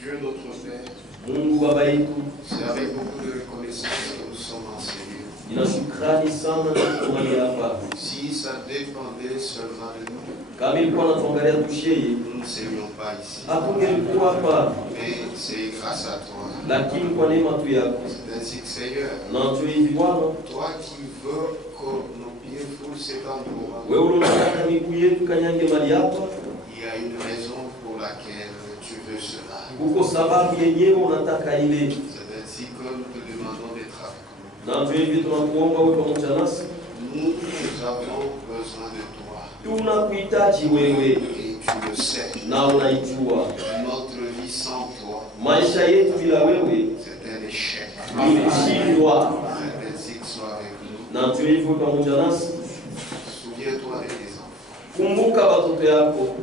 Dieu notre Père, Mungu Baba yetu, c'est avec beaucoup de reconnaissance que nous sommes enseignés. nina shukrani sana na kutumani hapa. Si ça dépendait seulement de nous, Kama ilikuwa natuangalia tusheye, nous ne serions pas ici. hatungelikuwa hapa, Mais c'est grâce à toi. lakini kwa neema tu yako. C'est ainsi que Seigneur, Na njoo hivi Bwana, toi qui veux que nos pieds foulent cet endroit, wewe unataka miguu yetu kanyange mali hapa, il y a une raison pour laquelle tu veux cela. kuko sababu yenyewe unataka ile. C'est ainsi que nous te demandons d'être avec nous. Na njoo hivi tunakuomba wewe pamoja nasi, Nous avons besoin de toi. tunakuhitaji wewe Et tu le sais. na unaijua. Notre vie sans toi, Maisha yetu bila wewe c'est un échec. imeshindwa. C'est ainsi que sois avec nous. Na njoo hivi pamoja nasi, Souviens-toi de tes enfants. kumbuka watoto yako,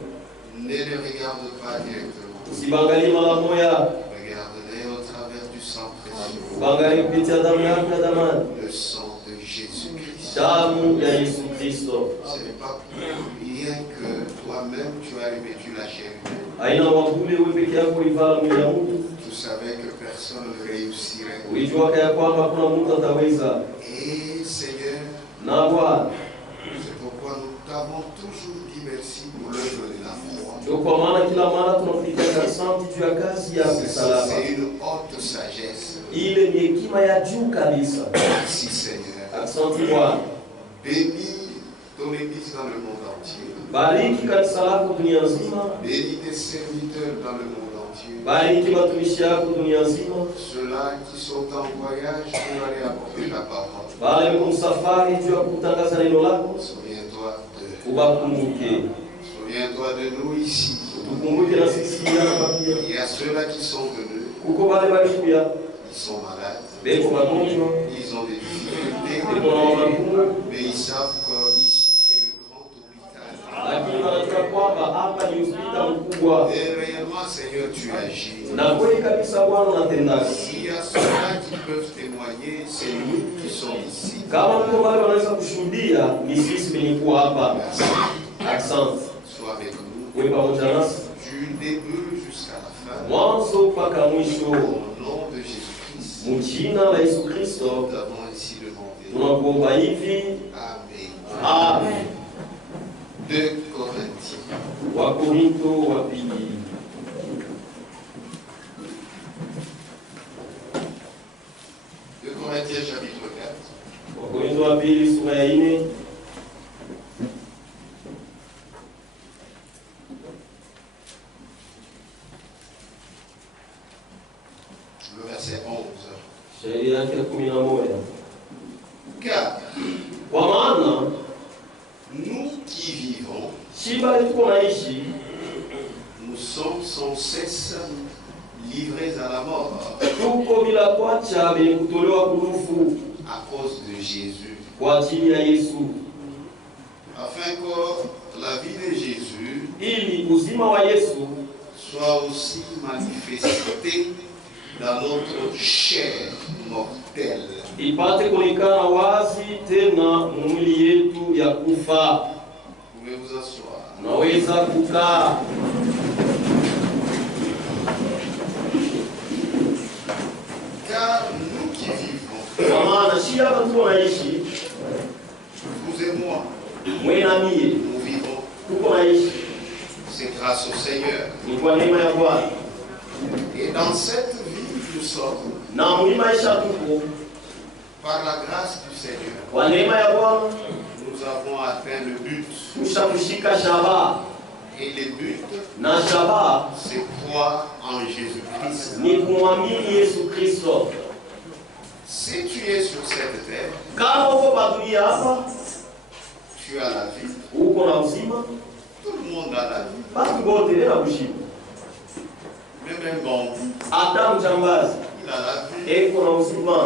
Ne les regarde pas directement. usibangalie mara moja, Regarde-les au travers du sang précieux. ubangalie kupitia damu yako ya damani, Le sang de Jésus-Christ. damu ya Yesu Kristo. Ce n'est pas pour rien que toi-même tu as revêtu la chair humaine. Haina wabule wewe peke yako ulivala mwili ya mtu, Tu savais que personne ne réussirait. ulijua ya kwamba hakuna mtu ataweza. Et Seigneur, Na Bwana, c'est pourquoi nous t'avons toujours dit merci pour l'œuvre de la croix. ndio kwa maana kila mara tunakupigia asante juu ya kazi ya msalaba. C'est une haute sagesse. Ile ni hekima ya juu kabisa. Merci Seigneur. Asante Bwana. Bénis ton Église dans le monde entier. Bariki kanisa lako dunia nzima. Bénis tes serviteurs dans le monde entier. Bariki watumishi yako dunia nzima. Ceux-là qui sont en voyage pour aller apporter ta parole. Wale wako msafari juu ya kutangaza neno lako, Souviens-toi d'eux. uwakumbuke. Souviens-toi de nous ici. Tukumbuke na sisi hapa pia. Il y a ceux-là qui sont venus. Kuko wale walikuja, Ils sont malades. beko magonjwa, Ils ont des difficultés. beko na magumu, Mais ils savent qu'ici c'est le grand hôpital. lakini wanajua kwamba hapa ni hospitali mkubwa. Et réellement, Seigneur, tu agis. Na kweli kabisa Bwana unatenda. S'il y a ceux-là qui peuvent témoigner, c'est nous qui sommes ici. Kama mko wale wanaweza kushuhudia, ni sisi wenye hapa. Merci. Asante. Sois avec nous Wewe pamoja nasi du début jusqu'à la fin. mwanzo mpaka mwisho. Au nom de Jésus-Christ, Mjina la Yesu Kristo nous avons ainsi demandé. tunakuomba hivi. Amen. Amen. 2 Corinthiens. Wakorintho wa pili. Corinthiens chapitre 4. Wakorintho wa pili sura ya 4. Le verset 11. Shairi yake ya 11. Car Kwa maana nous qui vivons, shiba tuko naishi, nous sommes sans cesse livrés à la mort tuko bila kuacha benye kutolewa kurufu à cause de Jésus, kwa ajili ya Yesu, afin que la vie de Jésus ili uzima wa Yesu soit aussi manifestée dans notre chair mortelle. ipate kuonekana wazi tena mwili yetu ya kufa. Vous pouvez vous asseoir. Naweza kukaa. Car nous qui vivons, Kwa maana shi hapa tuko naishi, vous et moi, mwe na mie nous vivons. tuko naishi, C'est grâce au Seigneur. ni kwa neema ya Bwana. Et dans cette vie, nous sommes, Na mwi maisha tuko par la grâce du Seigneur, kwa neema ya Bwana, nous avons atteint le but. tushakushika shaba, Et le but, na shaba c'est croire en Jésus-Christ. ni kumwamini Yesu Kristo. Si tu es sur cette terre, Kama uko pa dunia hapa, tu as la vie. uko na uzima, Tout le monde a la vie. basi bote na kushiba. Même un bandit, Hata mjambazi il a la vie. eko na uzima,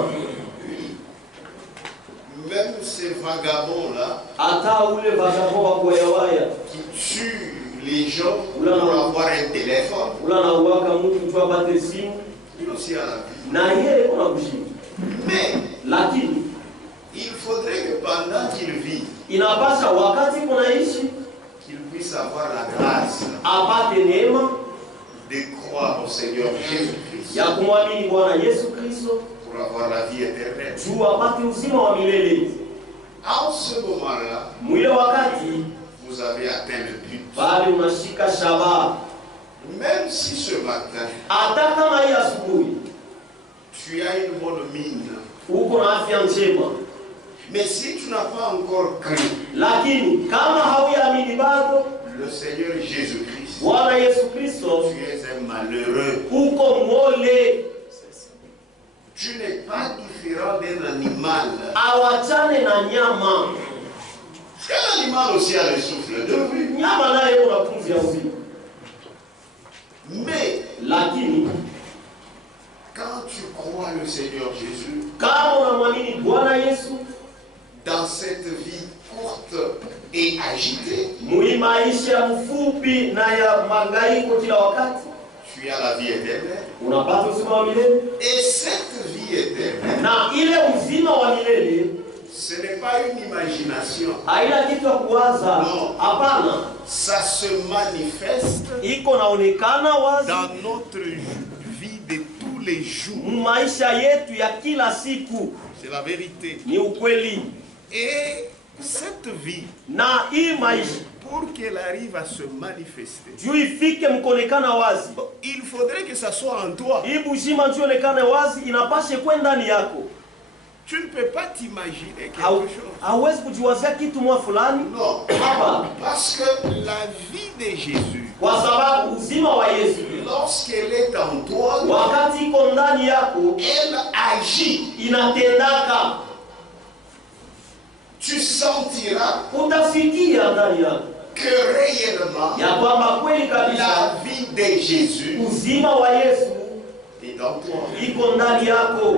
Même ces vagabonds-là hata ule vagabond wa kuwayawaya qui tuent les gens pour avoir un téléphone, ula na uwaka mtu tu apate simu, il aussi a la vie. na yeye eko na kushiba. Mais Lakini il faudrait que pendant qu'il vit, inapasha wakati kunaishi qu'il puisse avoir la grâce apate neema de croire au Seigneur Jésus-Christ ya kumwamini Bwana Yesu Kristo pour avoir la vie éternelle. juu apate uzima wa milele. En ce moment-là, Mwile wakati vous avez atteint le but. bali unashika shabaha. Même si ce matin, Hata kama hii asubuhi tu as une bonne mine, uko na afya njema, mais si tu n'as pas encore cru, lakini kama hauamini bado le Seigneur Jésus-Christ, Bwana Yesu Kristo, tu es un malheureux. uko mwole. Tu n'es pas différent d'un animal. Awachane na nyama. Un animal aussi a le souffle de vie. Nyama naye una pumzi ya uzima. Mais Lakini quand tu crois le Seigneur Jésus, kama unamwamini Bwana Yesu dans cette vie courte et agitée, mwi maisha mfupi na ya mangaiko kila wakati, tu as la vie éternelle. unapata uzima wa milele. Et cette vie éternelle, Na ile uzima wa milele ce n'est pas une imagination. haina kitu ya kuwaza. No. Hapana, Ça se manifeste iko naonekana wazi dans notre vie de tous les jours. maisha yetu ya kila siku. C'est la vérité. Ni ukweli. Et cette vie, Na hii maisha pour qu'elle arrive à se manifester, juu ifike mkonekana wazi, il faudrait que ça soit en toi. hii buzima juu onekane wazi, inapashe kwenda ndani yako. Tu ne peux pas t'imaginer quelque Hau- chose. hauwezi kujiwazia kitu mwa fulani Non. hapa, Parce que la vie de Jésus, kwa sababu uzima wa Yesu lorsqu'elle est en toi, wakati iko ndani yako elle agit. inatendaka. Tu sentiras Utasikia ndani yako que réellement, ya kwamba kweli kabisa la vie de Jésus uzima wa Yesu est dans toi. iko ndani yako.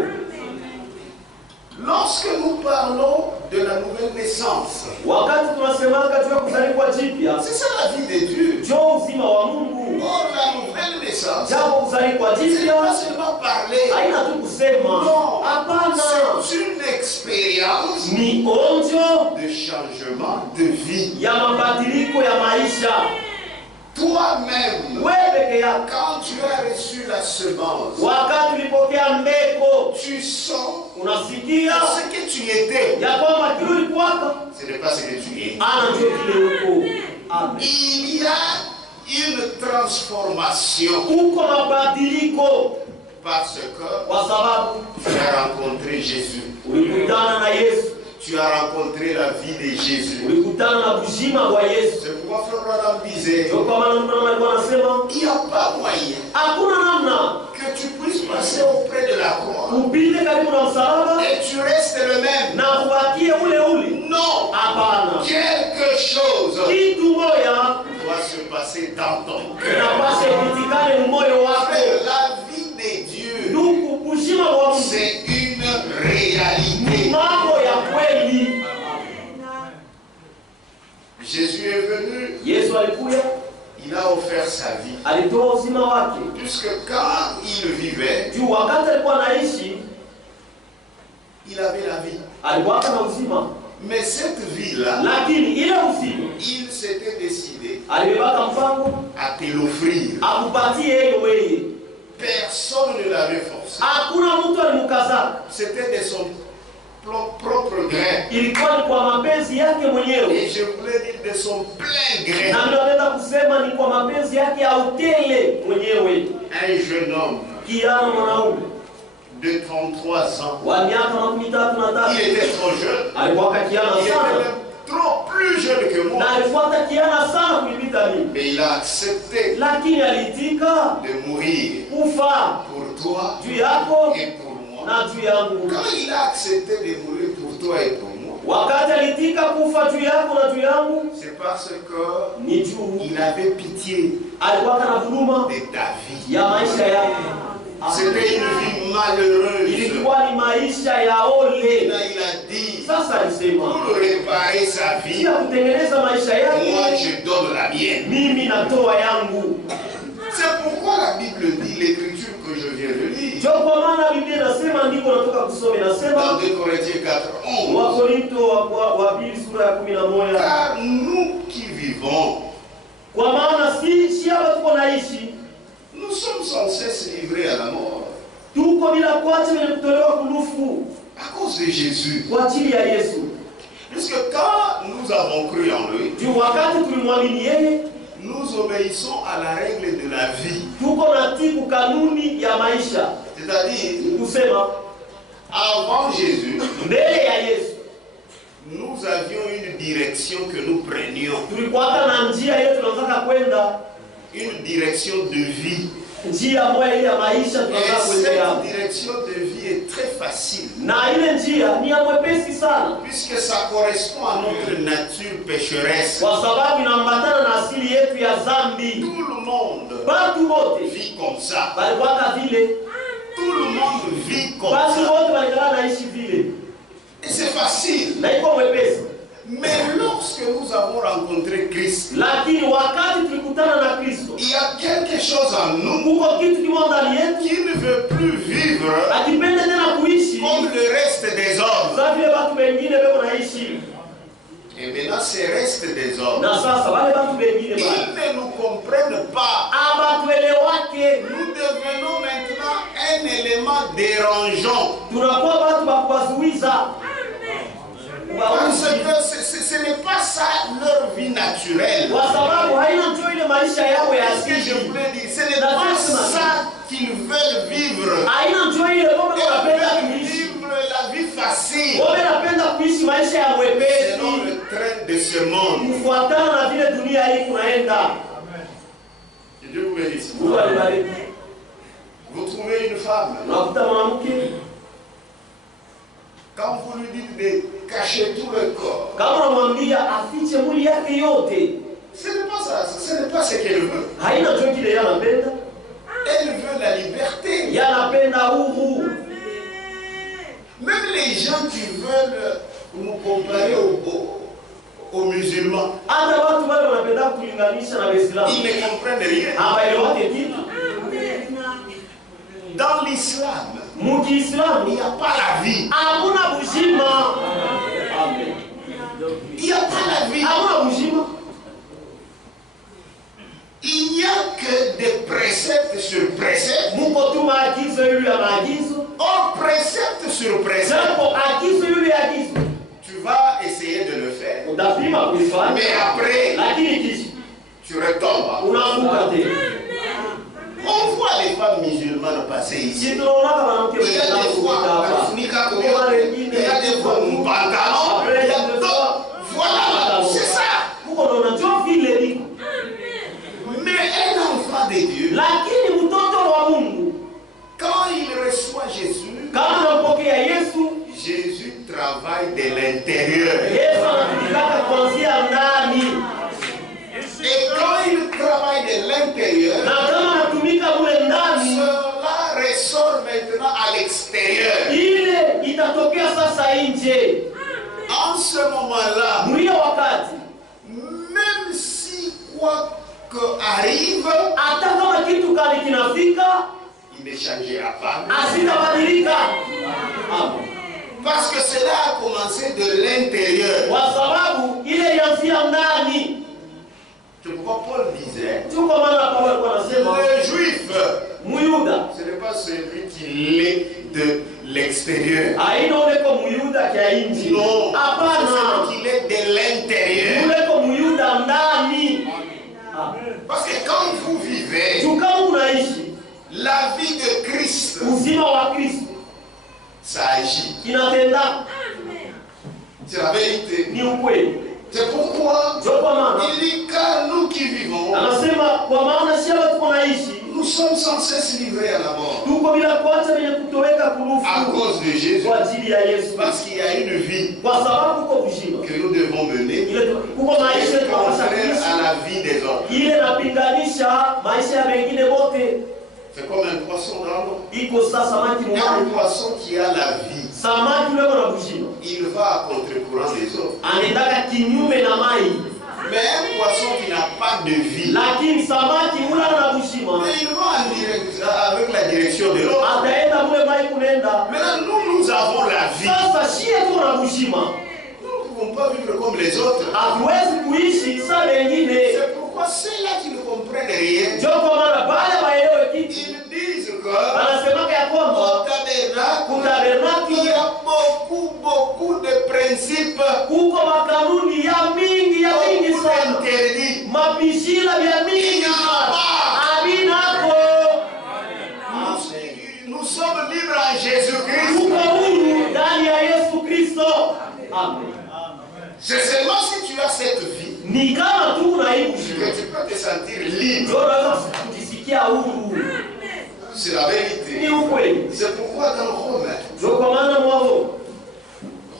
Lorsque nous parlons de la nouvelle naissance, Wakati tunasemanga juu ya kuzaliwa jipya, c'est ça la vie de Dieu. njoo uzima wa Mungu. Or, la nouvelle naissance, Japo kuzaliwa c'est jipya pas seulement parler. haina tu kusema, Non, hapana, c'est une expérience ni onjo de changement de vie. ya mabadiliko ya maisha. Toi-même, Wewe peke yako, quand tu as reçu la semence, wakati ulipokea mbeko, tu sens unasikia ce que tu étais. ya kwamba kile ulikuwaka Ce n'est pas ce que tu es. ana ndio kile uko. Amen. Il y a une transformation Uko mabadiliko parce que kwa sababu tu as rencontré Jésus. ulikutana na Yesu, Tu as rencontré la vie de Jésus. ulikutana na buzima wa Yesu. C'est pourquoi Frère Branham disait, Ndio kwa maana mtu alikuwa anasema il n'y a pas moyen hakuna namna que tu puisses passer auprès de la croix upite karibu na msalaba et tu restes le même. na ubakie ule ule. Non, Hapana, quelque chose kitu moya doit se passer dans ton cœur. inapaswa ipitikane moyo wako. La vie de Dieu, Ndugu, buzima wa Mungu c'est une réalité. mambo ya kweli. Jésus est venu, Yesu alikuja, il a offert sa vie. alitoa uzima wake. Puisque quand il vivait, Juu wakati alikuwa anaishi il avait la vie. alikuwa na uzima, Mais cette vie-là, lakini ile uzima il s'était décidé alibebaka mpango à te l'offrir. akupatie yeye wewe. Personne ne l'avait forcé. Hakuna mtu alimkazaka, C'était de son propre gré. ilikuwa ni kwa mapenzi yake mwenyewe. Et je voulais dire de son plein gré. Na ndio naweza kusema ni kwa mapenzi yake ya utele mwenyewe. Un jeune homme Kijana mwanaume de 33 ans. wa miaka 33 Il était trop jeune. alikuwa kijana Il était sana même trop plus jeune que moi. na alikuwa kijana sana kunipita mimi, Mais il a accepté lakini aliitika de mourir kufa pour toi juu yako et pour moi. na juu yangu. Quand il a accepté de mourir pour toi et pour moi, Wakati aliitika kufa juu yako na juu yangu, c'est parce que ni juu il avait pitié alikuwa na huruma de ta vie. ya maisha yako. C'était une vie malheureuse. Ilikuwa ni maisha ya ole. Là, il a dit, Sasa alisema pour réparer sa vie, bila kutengeneza maisha yake, moi je donne la mienne. mimi natoa yangu. C'est pourquoi la Bible dit l'écriture que je viens de lire. Ndio kwa maana Biblia inasema, ndiko natoka kusoma, Dans inasema 2 Corinthiens 4, 11. Wakorinto wa pili sura ya 11, Car nous qui vivons, kwa maana si hapa tuko naishi, nous Nous sommes sans cesse livrés à la mort tuko bila kuacha wenye kutolewa kunufu à cause de Jésus. kwa ajili ya Yesu. Puisque quand nous avons cru en lui, Juu wakati tulimwamini yeye, nous obéissons à la règle de la vie. tuko natii kanuni ya maisha. C'est-à-dire, Kusema avant Jésus, mbele ya Yesu nous avions une direction que nous prenions, tulikuwa na njia yetu tunataka kwenda, une direction de vie. njia moja ile ya maisha Et tunataka kwenda. cette direction de vie est très facile, Na ile njia ni ya mwepesi sana, puisque ça correspond à notre nature pécheresse. kwa sababu inaambatana na asili yetu ya dhambi. Tout le monde Watu wote vit comme ça. walikuwa vile, Tout le monde vit comme watu ça. wote walikuwa naishi vile, Et c'est facile. na iko mwepesi. Mais lorsque nous avons rencontré Christ, Lakini wakati tulikutana na Kristo, il y a quelque chose en nous kuko kitu kimoja ndani yetu qui ne veut plus vivre akipenda tena kuishi comme le reste des hommes. sasa vile watu wengine wao naishi. Et maintenant, ces restes des hommes, Na sasa wale watu wengine ils bali ne nous comprennent pas. abatuelewake, Nous devenons maintenant un élément dérangeant. tunakuwa watu wa kuwazuiza. Parce que ce n'est pas ça leur vie naturelle. Kwa sababu haina njoo ile maisha yao ya Ce que je asili. voulais dire, ce n'est pas ça qu'ils veulent vivre. Haina njoo ile bomba Ils wanapenda veulent kuishi. vivre la vie facile Bomba anapenda kuishi maisha ya mwepesi selon le train de ce monde. kufuatana na vile dunia hii kunaenda. Que Dieu vous bénisse. Mungu alibariki. Vous trouvez une femme, Unakuta mwanamke quand vous lui dites de cacher tout le corps, kama unamwambia afiche mwili yake yote, ce n'est pas ça, ce n'est pas ce qu'elle veut. haina njoo kile yeye anapenda. Elle veut la liberté. Yeye anapenda uhuru. Même les gens qui veulent nous comparer aux musulmans, Hata watu wale wanapenda kulinganisha na Waislamu ils ne comprennent rien. hawaelewake kitu. Dans l'islam, il Mukiislamu n'y a pas la vie. hakuna buzima. Amen. Il n'y a pas la vie. Hakuna buzima. Il n'y a que des préceptes sur préceptes. Muko tu maagizo yule ya maagizo. Or, précepte sur précepte, Japo agizo yule ya agizo. tu vas essayer de le faire. Utapima kuifanya. Mais après, Lakini kisha tu retombes. unaanguka tena. On voit les femmes musulmanes passer ici. Si tunaona kama mwanamke Il y a des fois, hapa. il y a des fois, un pantalon. Il y a d'autres. Voilà, c'est ça. Muko ndo unajua vile liko. Mais un enfant de Dieu, Lakini mtoto wa Mungu quand il reçoit Jésus, kama anampokea Yesu, Jésus travaille de l'intérieur. Yesu anatumikaka kuanzia ndani. Et quand il travaille de l'intérieur, Na kama anatumika mule ndani, cela ressort maintenant à l'extérieur. ile itatokea sasa nje. En ce moment-là, Mwiyo wakati même si quoi que arrive, hata kama kitu kali kinafika, il ne changera pas. asitabadilika. Amen. Parce que cela a commencé de l'intérieur. Kwa sababu ile yanzia ndani. C'est pourquoi Paul disait, Tuko maana Paulo alikuwa anasema le juif, Muyuda ce n'est pas celui qui l'est de l'extérieur. haina uleko Muyuda kia nje. Non, Hapana. c'est celui qui l'est de l'intérieur. Uleko Muyuda ndani. Parce que quand vous vivez Tukao unaishi la vie de Christ, uzima wa Kristo ça agit. inatenda, C'est la vérité. ni ukweli. C'est pourquoi Ndio kwa maana il dit, car nous qui vivons, anasema kwa maana sisi watu tunaishi nous sommes sans cesse livrés à la mort tuko bila kuacha wenye kutoweka à kurufu cause de Jésus. kwa ajili ya Yesu, Parce qu'il y a une vie kwa sababu uko uzima que nous devons mener ile kuko qui maisha est tunapaswa contraire kuishi, à la vie des autres. ile napinganisha maisha ya wengine wote. C'est comme un poisson dans l'eau. Iko sasa samaki Un mmoja, poisson qui a la vie, samaki ule na bujima il va à contre-courant des autres. anaendaka kinyume na mai, Mais un poisson qui n'a pas de vie, lakini samaki ule na bujima mais il va en direct, avec la direction de l'autre. ataenda mule mai kunenda. Maintenant, nous avons la vie. Sasa shie tu na bujima, Nous ne pouvons pas vivre comme les autres. hatuwezi kuishi sa wengine. C'est pourquoi ceux-là qui ne comprennent rien, Ndio kwa maana baada waelewe kitu tabernaki il y a beaucoup de principes, kuko makanuni ya mingi beaucoup sana d'interdits. mapishila vya mingi abinako Nous sommes libres en Jésus-Christ. kuko huru ndani ya Yesu Kristo. Amen. C'est seulement si tu as cette vie Ni kama tu unaishi que tu peux te sentir libre. ndio unaweza kujisikia huru. C'est la vérité. Ni ukweli. C'est pourquoi dans Romains, Ndio kwa maana mwao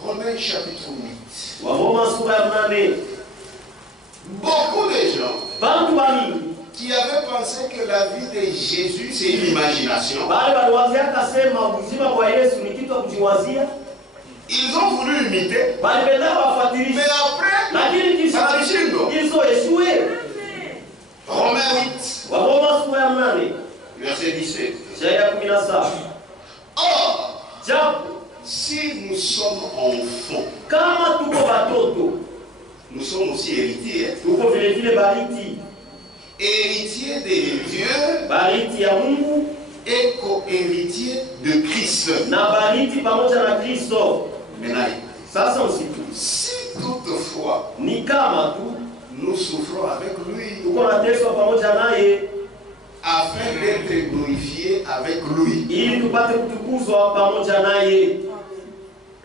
Romains chapitre 8, Waroma sura ya 8 beaucoup de gens bantu bamingi qui avaient pensé que la vie de Jésus c'est une imagination, bale waliwazia kasema uzima wa Yesu ni kitu kujiwazia, ils ont voulu imiter, balipenda mais wafuatilishe, après, lakini kisha ça a changé. hizo eshue. Romains 8, Waroma sura ya 8 verset 17. shairi ya 17. Or, Japo si nous sommes enfants, kama tuko watoto nous sommes aussi héritiers. tuko vile vile bariti Héritiers de Dieu bariti ya Mungu et co-héritiers de Christ. na bariti pamoja na Kristo. Maintenant, Sasa usiku si toutefois ni kama tu nous souffrons avec lui, tuko nateswa pamoja naye afin d'être glorifiés avec lui. ili tupate kutukuzwa pamoja naye.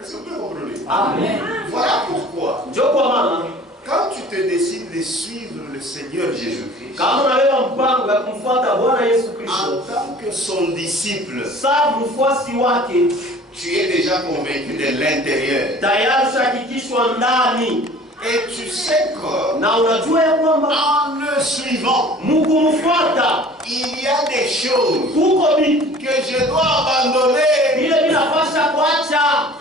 Est-ce que vous comprenez? Amen. Voilà pourquoi, Ndio kwa maana quand tu te décides de suivre le Seigneur Jésus-Christ, kama unaweka mpango ya kumfuata Bwana Yesu en Kristo, tant que son disciple, saa mfuasi wake, tu es déjà convaincu de l'intérieur. tayari ushahakikishwa ndani Et tu sais que, na unajua ya kwamba en le suivant, mkumfuata il y a des choses kuko vitu que je dois abandonner. vile vinapasha kuacha.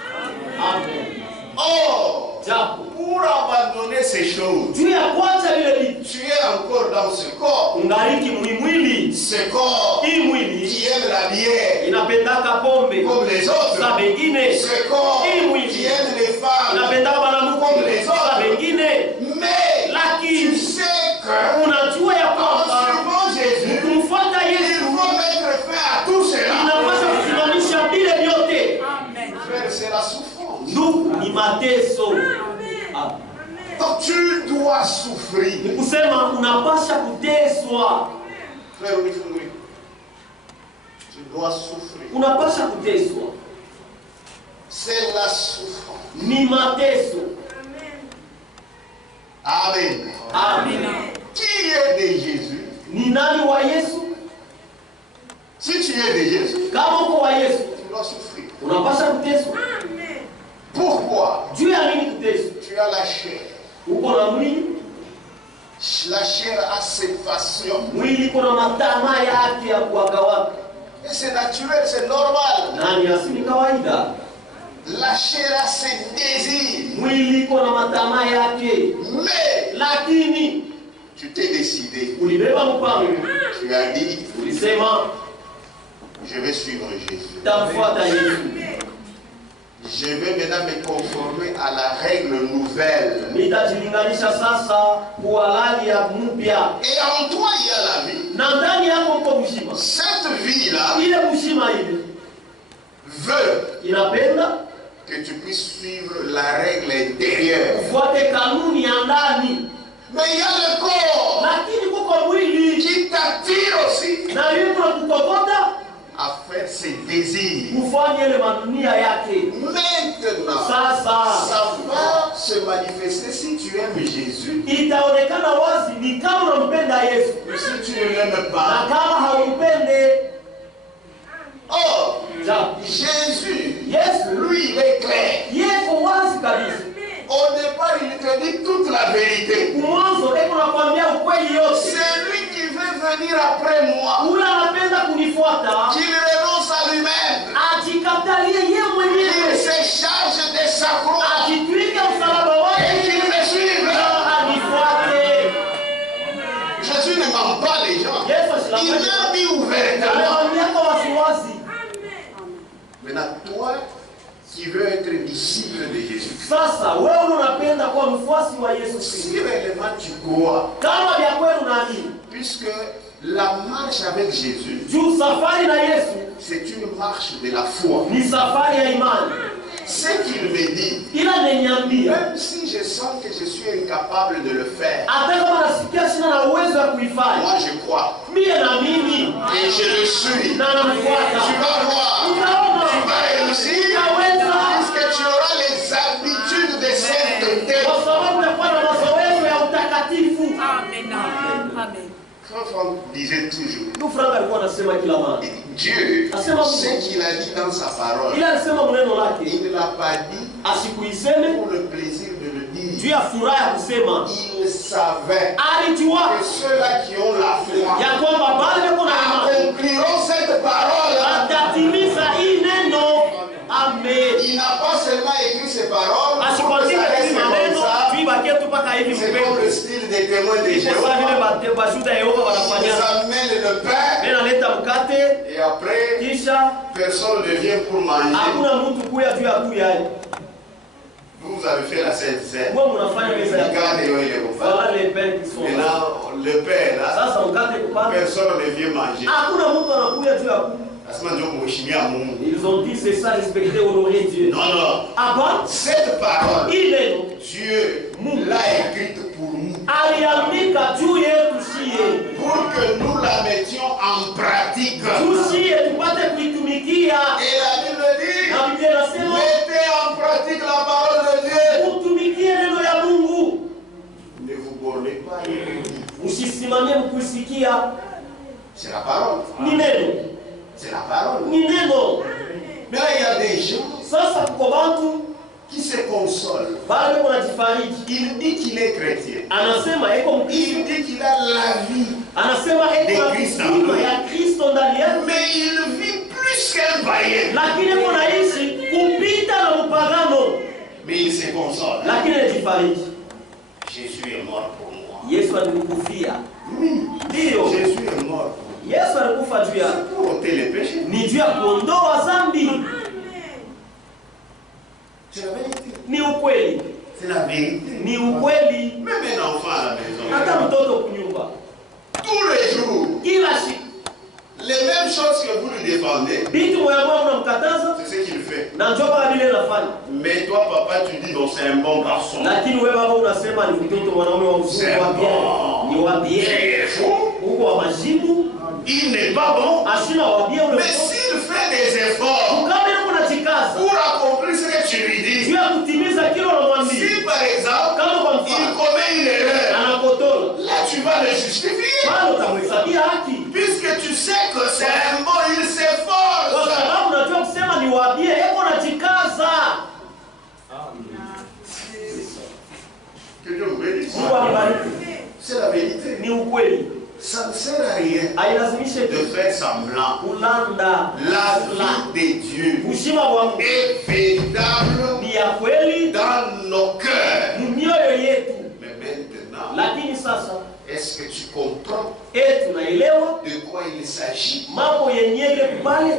Amen. Or, Japo pour abandonner ces choses, juu ya kuacha vile vitu tu es encore dans ce corps. ungaliki mwili, Ce corps hii mwili qui aime la bière inapendaka pombe comme les autres. za wengine, Ce corps hii mwili qui aime les femmes. inapendaka banamuke za wengine, Mais lakini tu sais que unajua ya en kwamba suivant Jésus, kumfuata il Yesu faut mettre fin à tout cela. inapaswa kusimamisha vile vyote. Frère, c'est la souffrance. Ndugu, ni mateso. Amen. Donc tu dois souffrir. Ni kusema unapasha kuteswa, Frère, oui, oui. Tu dois souffrir. unapasha kuteswa, C'est la souffrance. ni mateso. Amen. Amen. Qui est de Jésus? Ni nani wa Yesu? Si tu es de Jésus, Kama uko wa Yesu tu dois souffrir. unapasha kuteswa. Pourquoi? Juu ya nini kuteswa? Tu as la chair. Uko na mwili, La chair a ses passions. mwili kuna matamaa yake ya kuwakawaka, Et c'est naturel, c'est normal. na ni asili kawaida. La chair a ses désirs. Mwili iko na matamaa yake, Mais lakini tu t'es décidé. ulibeba mpango, Tu as dit, ulisema je vais suivre Jésus. tamfuata Yesu. Je vais maintenant me conformer à la règle nouvelle. Nitajilinganisha sasa kwa hali ya mpya, Et en toi, il y a la vie. na ndani yako uko mzima. Cette vie-là Ile mzima ile veut inapenda que tu puisses suivre la règle intérieure. ufuate kanuni ya ndani, Mais il y a le corps lakini kuko mwili qui t'attire aussi na yuko na kukokota à faire ses désirs. kufanya ile madunia yake. Maintenant, Sasa ça va se manifester si tu aimes Jésus. itaonekana wazi ni kama unampenda Yesu Ou si tu ne l'aimes na pas. kama haumpende. Or, Ja, Jésus, Yesu lui, il est clair. yeko wazi kabisa. Au départ, il te dit toute la vérité. Mwanzo eko nakwambia ukweli yote. C'est lui qui veut venir après moi. Ule anapenda kunifuata Qu'il renonce à lui-même. ajikatalie ye Qu'il mwenyewe, se charge de sa croix. ajitwike msalaba Et wake qu'il me suive. na anifuate. Jésus ne ment pas les gens. Yesu Il ashilafanya l'a dit ouvertement. anamwambia kwa wasiwasi. Maintenant, toi qui veux être disciple de Jésus, Sasa wewe unapenda kuwa mfuasi wa Yesu Kristo, si réellement tu crois, kama vya kweli unaamini, puisque la marche avec Jésus, juu safari na Yesu c'est une marche de la foi. Ni safari ya imani. Ce qu'il me dit, Ila ananiambia, même si je sens que je suis incapable de le faire, hata kama nasikia sina na uwezo wa kuifanya, moi je crois. mimi na mimi Et je le suis. na namfuata. Tu vas voir. Utaona. Tu vas réussir. Utaweza. Puisque tu auras les habitudes de sainteté. Kwa sababu utakuwa na mazoezi ya utakatifu. Amen. Amen. Quand Franck disait toujours, Ndio Frank alikuwa anasema kila mara. Dieu, Asema Mungu. ce qu'il a dit dans sa parole, Ila alisema maneno lake. il ne l'a pas dit Asikuiseme pour le plaisir de le juu dire. ya furaha ya kusema. Il savait Alijua que ceux-là qui ont la foi ya kwamba bado wako na imani accompliront cette parole. atatimiza hii neno. Amen. Il n'a pas seulement écrit ces paroles, pour que Asikwandika ça hizi reste comme maneno ça. juu ibakie tu mpaka hivi C'est comme mpendo. le style des témoins de Iko sawa vile Jéhovah. bashuhuda ya Yehova Ils wanafanya. amènent le pain Mimi naleta mkate et après, kisha personne ne vient pour manger. hakuna mtu kuya juu ya kuya. Vous avez fait la Sainte Seine. Wewe mnafanya meza ya Regarde, il est comme ça. Voilà les pains qui sont là. Maintenant, le pain est là, Sasa mkate kupata. personne ne vient manger. Hakuna mtu anakuya juu ya kuya. Asema ndio kumheshimia Mungu. Ils ont dit c'est ça, respecter, honorer Dieu. Non, non. Hapa Cette parole, ile Dieu l'a écrite pour nous. aliandika juu yetu sie. Pour que nous la mettions en pratique. Tusie tupate kuitumikia. Et la Bible dit, Na Biblia inasema mettez en pratique la parole de Dieu. utumikie neno ya Mungu. Ne vous bornez pas. Usisimamie mkusikia. C'est la parole. Ni neno. C'est la parole. Ni neno. Mais là, il y a des gens Sasa kwa watu qui se consolent. bado wanajifariji. Il dit qu'il est chrétien. Anasema eko Mkristo. Il dit qu'il a la vie. Anasema eko na uzima ya Kristo ndani yake. Mais il vit plus qu'un païen. Lakini eko naishi kupita na mpagano. Mais il se console. Lakini anajifariji. Jésus est mort pour moi. Yesu alikufia. Oui. Ndio. Jésus est mort. Yesu alikufa juu ya C'est pour ôter les péchés. ni juu ya kuondoa dhambi. C'est la vérité. Ni ukweli. C'est la vérité. Ni ukweli. Même un enfant à la maison. Hata mtoto kunyumba. Tous les jours, Kila siku les mêmes choses que vous lui défendez, vitu moja moja mnamkataza c'est ce qu'il fait. na njoo kama vile anafanya. Mais toi, papa, tu dis non, c'est un bon garçon. Lakini wewe baba unasema ni mtoto mwanaume wa mzuri wa bien. Ni wa bien. Il est fou. Huko wa majibu, Il n'est pas bon. ashina wa bien ule. Mais s'il fait des efforts Kama yeye unajikaza, pour accomplir ce que tu lui dis, juu ya kutimiza kile unamwambia. si par exemple, Kama kwa il mfano commet une erreur, anakotola, là tu vas le justifier. bado utamhesabia haki. Puisque tu sais que c'est un bon, il Kwa s'efforce. sababu unajua kusema ni wabie, yeye unajikaza. Que Dieu vous bénisse. Mungu abariki. C'est la vérité. Ni ukweli. Ça ne sert à rien Hailazimishe de faire semblant. kulanda. La vie de Dieu Ushima wa Mungu est véritable ni ya kweli dans nos cœurs. ni mioyo yetu. Mais maintenant, Lakini sasa est-ce que tu comprends tunaelewa de quoi il s'agit? mambo yenyewe pale.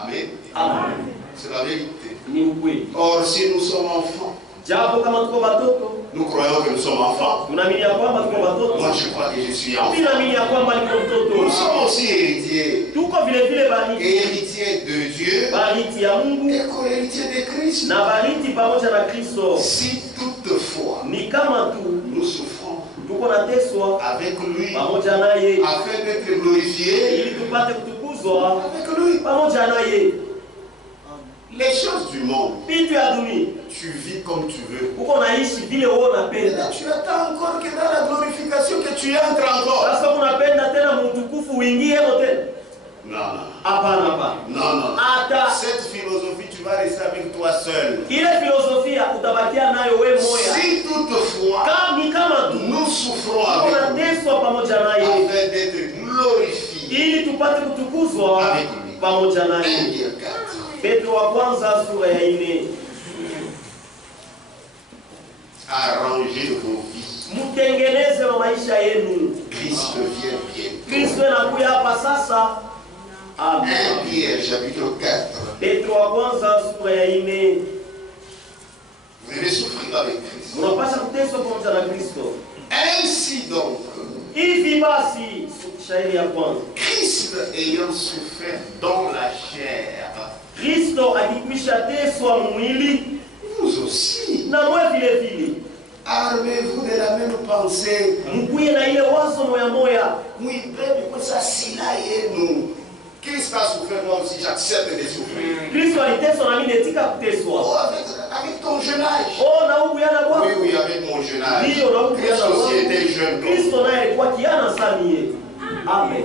Amen. Amen. C'est la vérité. Ni ukweli. Or, si nous sommes enfants, Japo kama tuko watoto, nous croyons que nous sommes enfants. tunaamini ya kwamba tuko Moi, watoto. je crois que je suis Mimi enfant. naamini ya kwamba niko Nous mtoto. sommes aussi héritiers. Tuko vile vile bariki. Héritiers de Dieu Bariki ya Mungu et co-héritiers de Christ. na bariki pamoja na Kristo. Si toutefois Ni kama tu nous souffrons tuko nateswa avec lui pamoja naye afin d'être glorifiés ili tupate kutukuzwa avec lui. pamoja naye. Les choses du monde, Vitu ya dunia tu vis comme tu veux. uko naishi vile wewe Et là, unapenda. tu attends encore que dans la glorification que tu entres encore. Sasa unapenda tena mtukufu uingie hapo tena? Non, non. Hapana, hapana. Non, non. Hata Cette philosophie, tu vas rester avec toi seul. ile filosofia utabakia nayo wewe moya. Si toutefois Kama ni kama tu nous souffrons avec lui unateswa pamoja naye afin d'être glorifiés ili tupate kutukuzwa avec lui. pamoja 1 naye. Pierre 4. Petro wa kwanza sura ya 4. Arrangez vos vies. Mtengeneze wa maisha yenu. Christ vient bientôt. Kristo anakuja hapa sasa. 1 Amen. Pierre chapitre 4. Petro wa kwanza sura ya 4. Vous allez souffrir avec Christ. Unapaswa kuteswa pamoja na Kristo. Ainsi donc, Hivi basi, shairi ya kwanza. Christ Christ ayant souffert dans la chair, Kristo akikwisha teswa mwili, vous aussi, na mwe vile vile armez-vous de la même pensée. mkuye na ile wazo moya moya. Mwibebe kwa sila yenu. Christ a souffert, moi aussi j'accepte de souffrir. Kristo aliteswa na mimi netika kuteswa. Oh, avec ton jeune âge. Oh, na huku yana bwana. Oui, oui, avec mon jeune âge. Ndio, na huku Christ yana aussi bwana. était jeune. Kristo naye alikuwa kiana samie. Amen.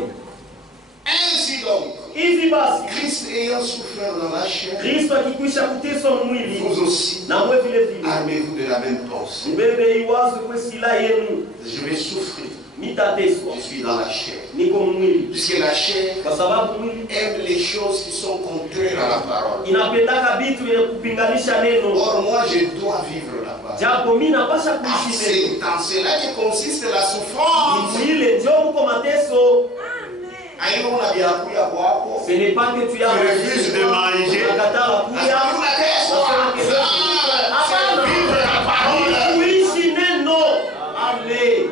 Ainsi donc, Hivi basi Christ ayant souffert dans la chair, Kristo akikwisha kuteswa mwili, vous aussi, na mwe vile vile armez-vous de la même pensée. mbebe iwazo kwa sila yenu. Je vais souffrir. Nitateswa, Je suis dans la chair. niko mwili, Puisque la chair kwa sababu mwili aime les choses qui sont contraires à la parole. inapendaka vitu vyenye kupinganisha neno. Or, moi, je dois vivre la parole. Japo mimi napasha Ah, kuishi neno. c'est dans cela que consiste la souffrance. Ni ile ndio mko mateso. Aïe, on a bien appris à boire. Ce n'est pas que tu as Tu refuses de manger. unakataa kuya. Kuishi neno. Amen.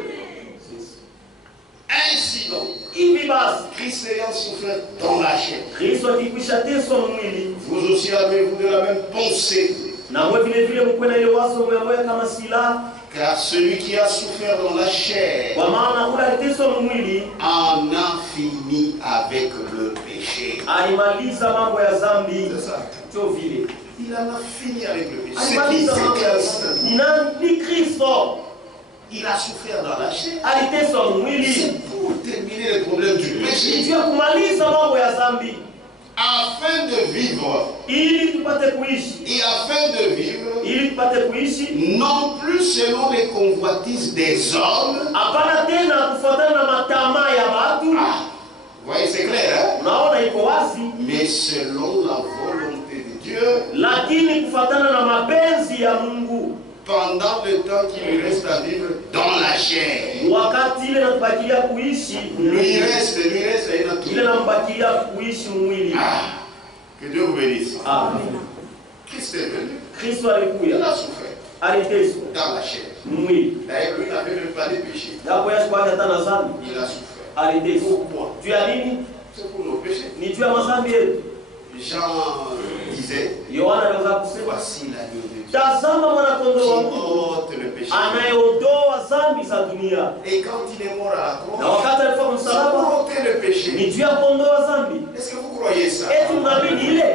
Ainsi donc, Hivi basi Christ ayant souffert dans la chair, Kristo akikwisha teswa mwili, vous aussi armez-vous de la même pensée. na mwe vile vile mkwe na ile wazo moya moya kama silaha, Car celui qui a souffert dans la chair kwa maana ule aliteswa mwili en a fini avec le péché. alimaliza mambo ya dhambi. C'est ça. Sio vile Il en a fini avec le péché. C'est qui? alimaliza mambo ya C'est Christ. dhambi. Ni nani? Ni Kristo. Il a souffert dans la chair. Aliteswa mwili C'est pour terminer le problème du péché. ili kumaliza mambo ya dhambi, Afin de vivre, ili tupate kuishi, et afin de vivre, ili tupate kuishi non plus selon les convoitises des hommes. hapana tena kufuatana na matamaa ya watu. Ah, vous voyez, c'est clair, hein? Unaona iko wazi, Mais selon la volonté de Dieu, lakini kufuatana na mapenzi ya Mungu, pendant le temps qu'il lui reste à vivre dans la chair. wakati ile natubakilia kuishi Lui reste, il a tout. ile nambakilia kuishi mwili. Ah, que Dieu vous bénisse. Amen. Christ est venu, Kristo il alikuya, a souffert aliteswa dans la chair. mwili, D'ailleurs, lui n'avait même pas de péché. japo yasikuwa hata na dhambi, Il a souffert. aliteswa. Pourquoi? Juu ya nini? C'est pour nos péchés. Ni juu ya madhambi yetu. Jean disait, Yohana anaweza kusema, voici l'agneau de Dieu tazama mwanakondoo wa qui Mungu ôte le péché. anayeondoa dhambi za dunia. Et quand il est mort à la Na croix, wakati alikufa c'est msalaba, pour ôter le péché. ni juu ya kuondoa dhambi. Est-ce que vous croyez ça? Eti mnaamini ile?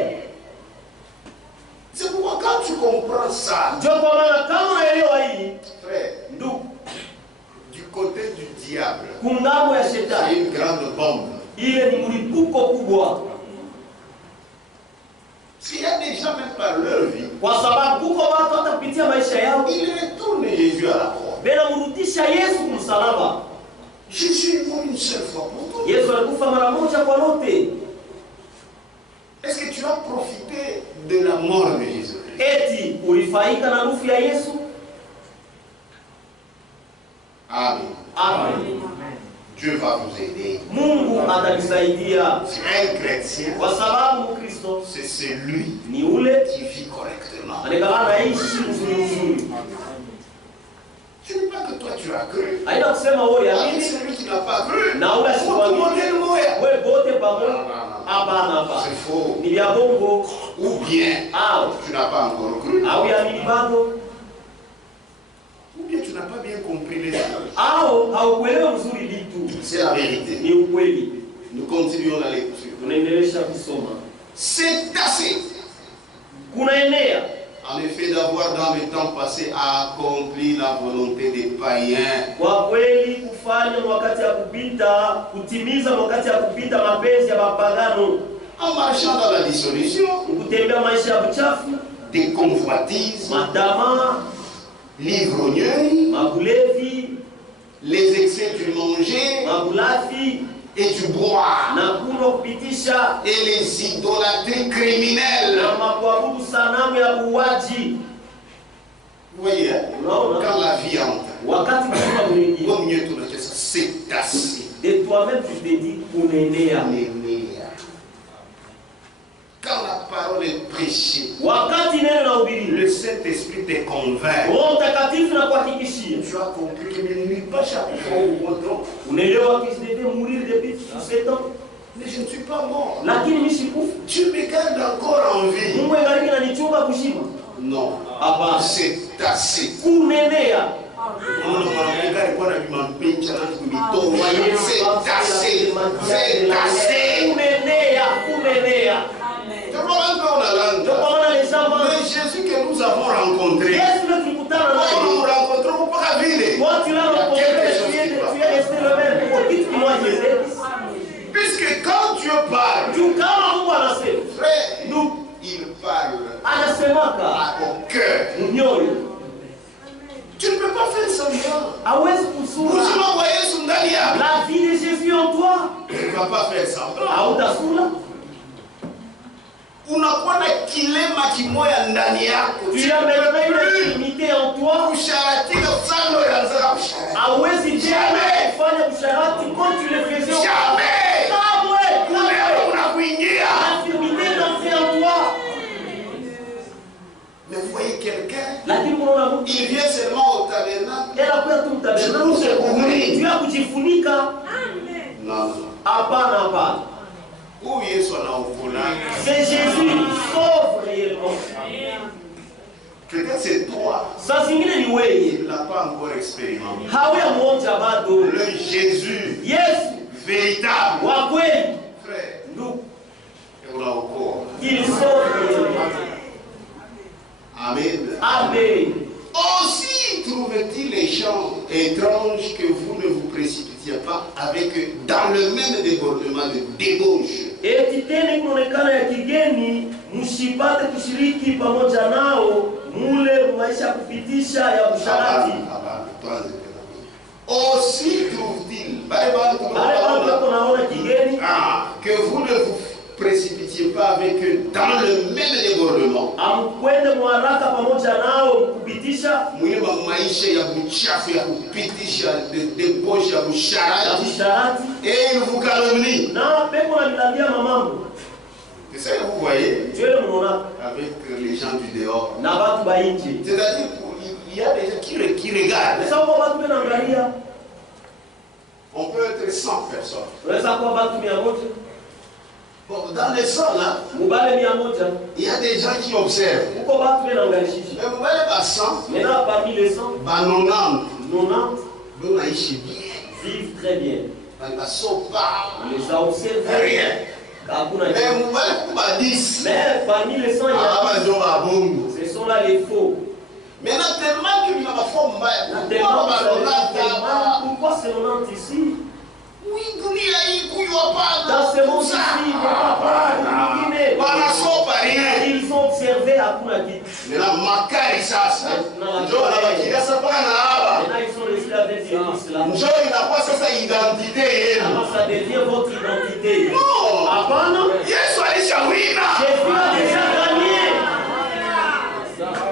C'est pourquoi quand tu comprends ça, Ndio kwa maana kama unaelewa hii, frère, ndugu, du côté du diable, kungambo ya c'est shetani, une grande bombe. ile ni mlipuko kubwa, S'il y a des gens, même par leur vie, kwa sababu kuko watu hata kupitia maisha yao ils retournent Jésus à la croix. benamrudisha Yesu kumsalaba. Jésus est mort une seule fois pour tout. Yesu alikufa mara moja kwa lote. Est-ce que tu as profité de la mort de Jésus? Eti ulifaika na rufu ya Yesu? Amen. Amen. Dieu va vous aider. Mungu atanisaidia, Un chrétien, kwa sababu Mkristo c'est celui ni ule qui vit correctement. anekana anaishi mzuri mzuri. Ce n'est pas que toi tu as cru. Haina kusema wewe C'est yamini celui qui n'a pas cru. na ule Tout le monde asikwamini. est mort. Wewe bote pamoja. Hapana, hapana. C'est faux. Ni vya bongo Ou bien au tu n'as pas encore cru. au yamini bado Ou bien tu n'as pas bien compris les choses. au haukuelewa mzuri vitu. C'est la vérité. Ni ukweli. Nous continuons la lecture. Tunaendelea kusoma. C'est assez, Kunaenea en effet, d'avoir dans le temps passé accompli la volonté des païens. kwa kweli kufanya wakati ya kupita, kutimiza wakati ya kupita mapenzi ya mapagano, En marchant dans la dissolution, kutembea maisha ya uchafu, des convoitises, matamaa, l'ivrognerie, mabulevi, les excès du manger mabulafi et du boire, na kunywa kupitisha et les idolâtries criminelles. na makuabudu sanamu ya uwaji. Vous voyez, hein? Unaona, Quand la vie entre, wakati mzima mwingi vaut mieux tout le ça, c'est assez. de toi-même tu te dis kunaenea. Quand la parole est prêchée, Wakati neno na ubiri, le Saint-Esprit te convainc. Roho Mtakatifu na kuhakikishia, Tu as compris qu'il ne nuit pas chaque fois au bouton. unaelewa que je devais mourir depuis 7 ans. Mais je ne suis pas mort. lakini mimi sikufa. Tu me gardes encore en vie. Mungu angaliki ananichunga kushima. Non. Hapana. C'est assez. Kunenea. C'est assez. C'est assez. Kunenea, kunenea. Tu vois même pas on a langue. Ndio kwa maana les gens Mais Jésus que nous avons rencontré. Yesu ndio tulikutana naye. Nous rencontrons pas vile. Toi tu l'as rencontré, tu es resté le même. Pour qui tu dois dire? Puisque quand Dieu parle, Tu kama Mungu anasema. frère, Nous il parle anasemaka au cœur. mnyoyo. Tu ne peux pas faire semblant. Hawezi Vous kusura voyez son derrière. la vie de Jésus en toi. Tu ne vas pas faire semblant. Hautasula. Unakuwa na kilema kimoya ndani yako. Tu as maintenant une intimité en toi. Kusharatika sana unaanza kusharati. Hawezi tena kufanya usharati comme tu le faisais au Jamais. Kamwe. Unakuingia. L'infirmité d'entrer en toi. Mais vous voyez quelqu'un, Lakini unaona mtu il vient seulement au tabernacle. anakuja tu mtabernakulo. Tu ya kujifunika. Non, non. Hapana, hapana. Où Yesu anaokola. C'est Jésus qui sauve réellement. Peut-être c'est toi. Saa zingine ni wewe. Il ne l'a pas encore expérimenté. Hauyamuonja bado. Le Jésus Yesu véritable. wa kweli. Frère, Ndugu, unaokola. il sauve réellement. Amen. Amen. Aussi trouve-t-il les gens étranges que vous ne vous précipitiez pas avec eux dans le même débordement de débauche. Eti tena kuonekana ya kigeni, msipate kushiriki pamoja nao mule maisha ya kupitisha ya usharati. Aussi trouve-t-il Wale watu wanaona kigeni que vous ne vous précipitiez pas avec eux dans le même débordement. amkwende mwaraka pamoja nao kupitisha Mwile maisha ya buchafu ya kupitisha debauche ya ya usharati. usharati Et il vous calomnie. na pepo na milambia mamambo. C'est ça que vous voyez Dieu le mona avec les gens du dehors. na watu ba nje. C'est-à-dire qu'il y a des gens qui regardent. Sasa kwa watu wanaangalia, On peut être 100 personnes. unaweza kuwa watu 100. Bon, dans les 100 là, Mubale 100. il y a des gens qui observent. Uko watu wanaangalia. Mais vous voyez pas 100, Maintenant parmi les 100, bah 90, 90 nous on a ici bien. vivent très bien. Dans la sopa, On les a observés. rien. Hakuna Mais kitu. vous voyez pas 10. Mais parmi les 100, il y Ah, bah, a ils ont un bon. ce sont là les faux. Maintenant, tellement qu'il y a ma forme, Pourquoi c'est 90 ici? oui, il Dans ce monde ici, il n'y a pas rien. ils ont observé Hakuna kitu. Maintenant, makari sasa. Njoo na bakira sasa na hapa. Maintenant, ils sont restés avec des listes là. Njoo inakuwa sasa identité yenu. Alors, ça devient votre identité. Non. Hapana. Yesu alishawina. Jésus a déjà gagné.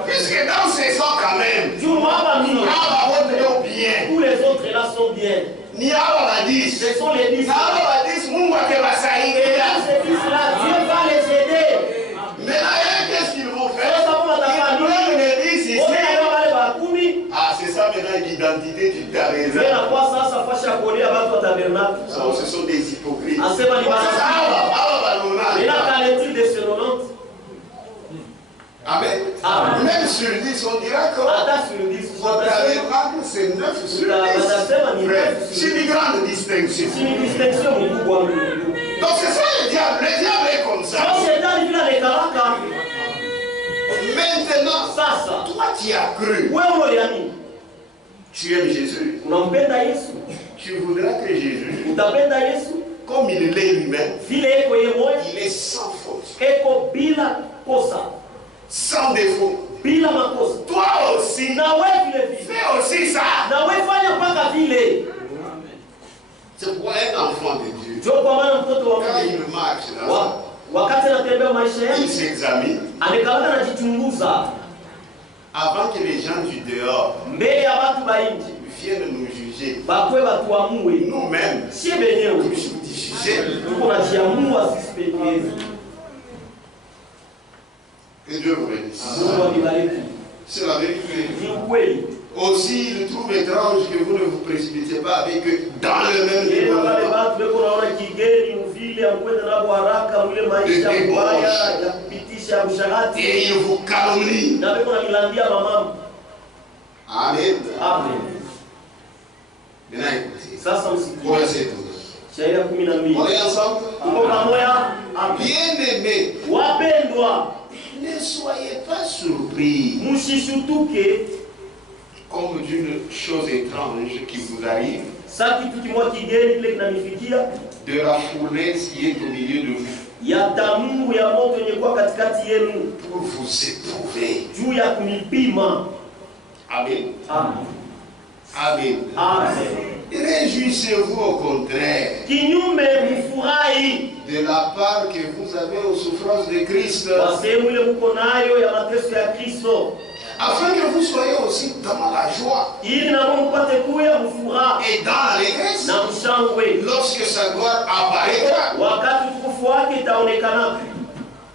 Puisque dans ces sons quand même, Dieu m'a mis. hapa wote ndio bien. Tous les autres là sont bien. Ni hapa badisi. Ce sont les 10. Na hapa badisi Mungu akewasaidia. Ces 10 là, Dieu va les aider. Maintenant, qu'est-ce qu'ils vont faire? Sasa kama Ils prennent les 10 ici. wale bakumi. Ah, c'est ça maintenant l'identité du tabernacle. Tena kwa sasa fasha kuolia watu wa tabernacle. Ce sont des hypocrites. Asema ni Amen. Et là, qu'en est-il de ce 90? Amen. Amen. Même sur 10, on dira que Hata sur 10, son tabernacle, c'est 9 sur 10. Watasema ni Frère, 9 c'est sur une 10. grande distinction. Si ni distinction mkubwa mno. Donc c'est ça le diable. Le diable est comme ça. Sasa shetani vile anakaraka. Maintenant, Sasa toi qui as cru, wewe uliamini. tu aimes Jésus. Unampenda Yesu. Tu voudras que Jésus, Utapenda Yesu comme il l'est lui-même, vile eko yeye mwenyewe, il est sans faute, eko bila kosa, sans défaut. bila makosa. Toi aussi, Na wewe vile vile. fais aussi ça. Na wewe fanya mpaka vile. C'est pour un enfant de Dieu. Ndio kwa maana mtoto wa Quand Mungu il marche là, wakati anatembea maisha il yake s'examine anakaa anajichunguza avant que les gens du dehors mbele ya watu ba nje viennent nous juger. bakwe batuamue Nous-mêmes, sie benyewe nous sommes jugés. tuko najiamua sisi peke yetu. Que Dieu vous bénisse. Mungu anibariki. C'est la vérité. Ni ukweli. Aussi, il trouve étrange que vous ne vous précipitiez pas avec eux dans le même Yeye wale développement. watu weko naona kigeni mvile amkwenda nabo haraka ule maisha mbaya ya kupitisha usharati Et il vous calomnie. na weko na milandia mamamu. Amen. Amen. Maintenant écoutez. Sasa msikie. Verset 12. Shairi 12. On est ensemble? Tuko pamoja? Amen. Bien-aimés, Wapendwa, ne soyez pas surpris msishutuke comme d'une chose étrange qui vous arrive, sa kitu kimoja kigeni kile kinanifikia de la fournaise qui est au milieu de vous, ya tanuru ya moto yenye kuwa katikati yenu pour vous éprouver. juu ya kunipima. Amen. Amen. Amen. Amen. Réjouissez-vous au contraire Kinyume mfurahi de la part que vous avez aux souffrances de Christ, kwa sehemu ile mko nayo ya mateso ya Kristo, afin que vous soyez aussi dans la joie ili na Mungu mpate kuya mfuraha et dans l'allégresse na mshangwe lorsque sa gloire apparaîtra. wakati utukufu wake itaonekana.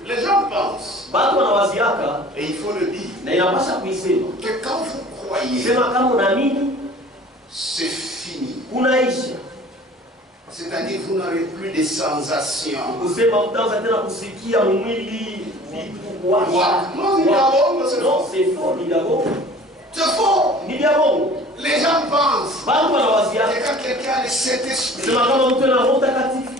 Les gens pensent, Watu wanawaziaka et il faut le dire, na inapasha kuisema que quand vous croyez, sema kama unaamini c'est fini. kunaisha, C'est-à-dire vous n'aurez plus de sensations. kusema mtaanza tena kusikia mwili vitu kuwasha. Non, ni vya bongo, c'est Non, faux. c'est faux, ni vya bongo, C'est faux. ni vya bongo. Les gens pensent Watu que wanawaziaka quand quelqu'un a le Saint-Esprit, sema kama mtu ana Roho Mtakatifu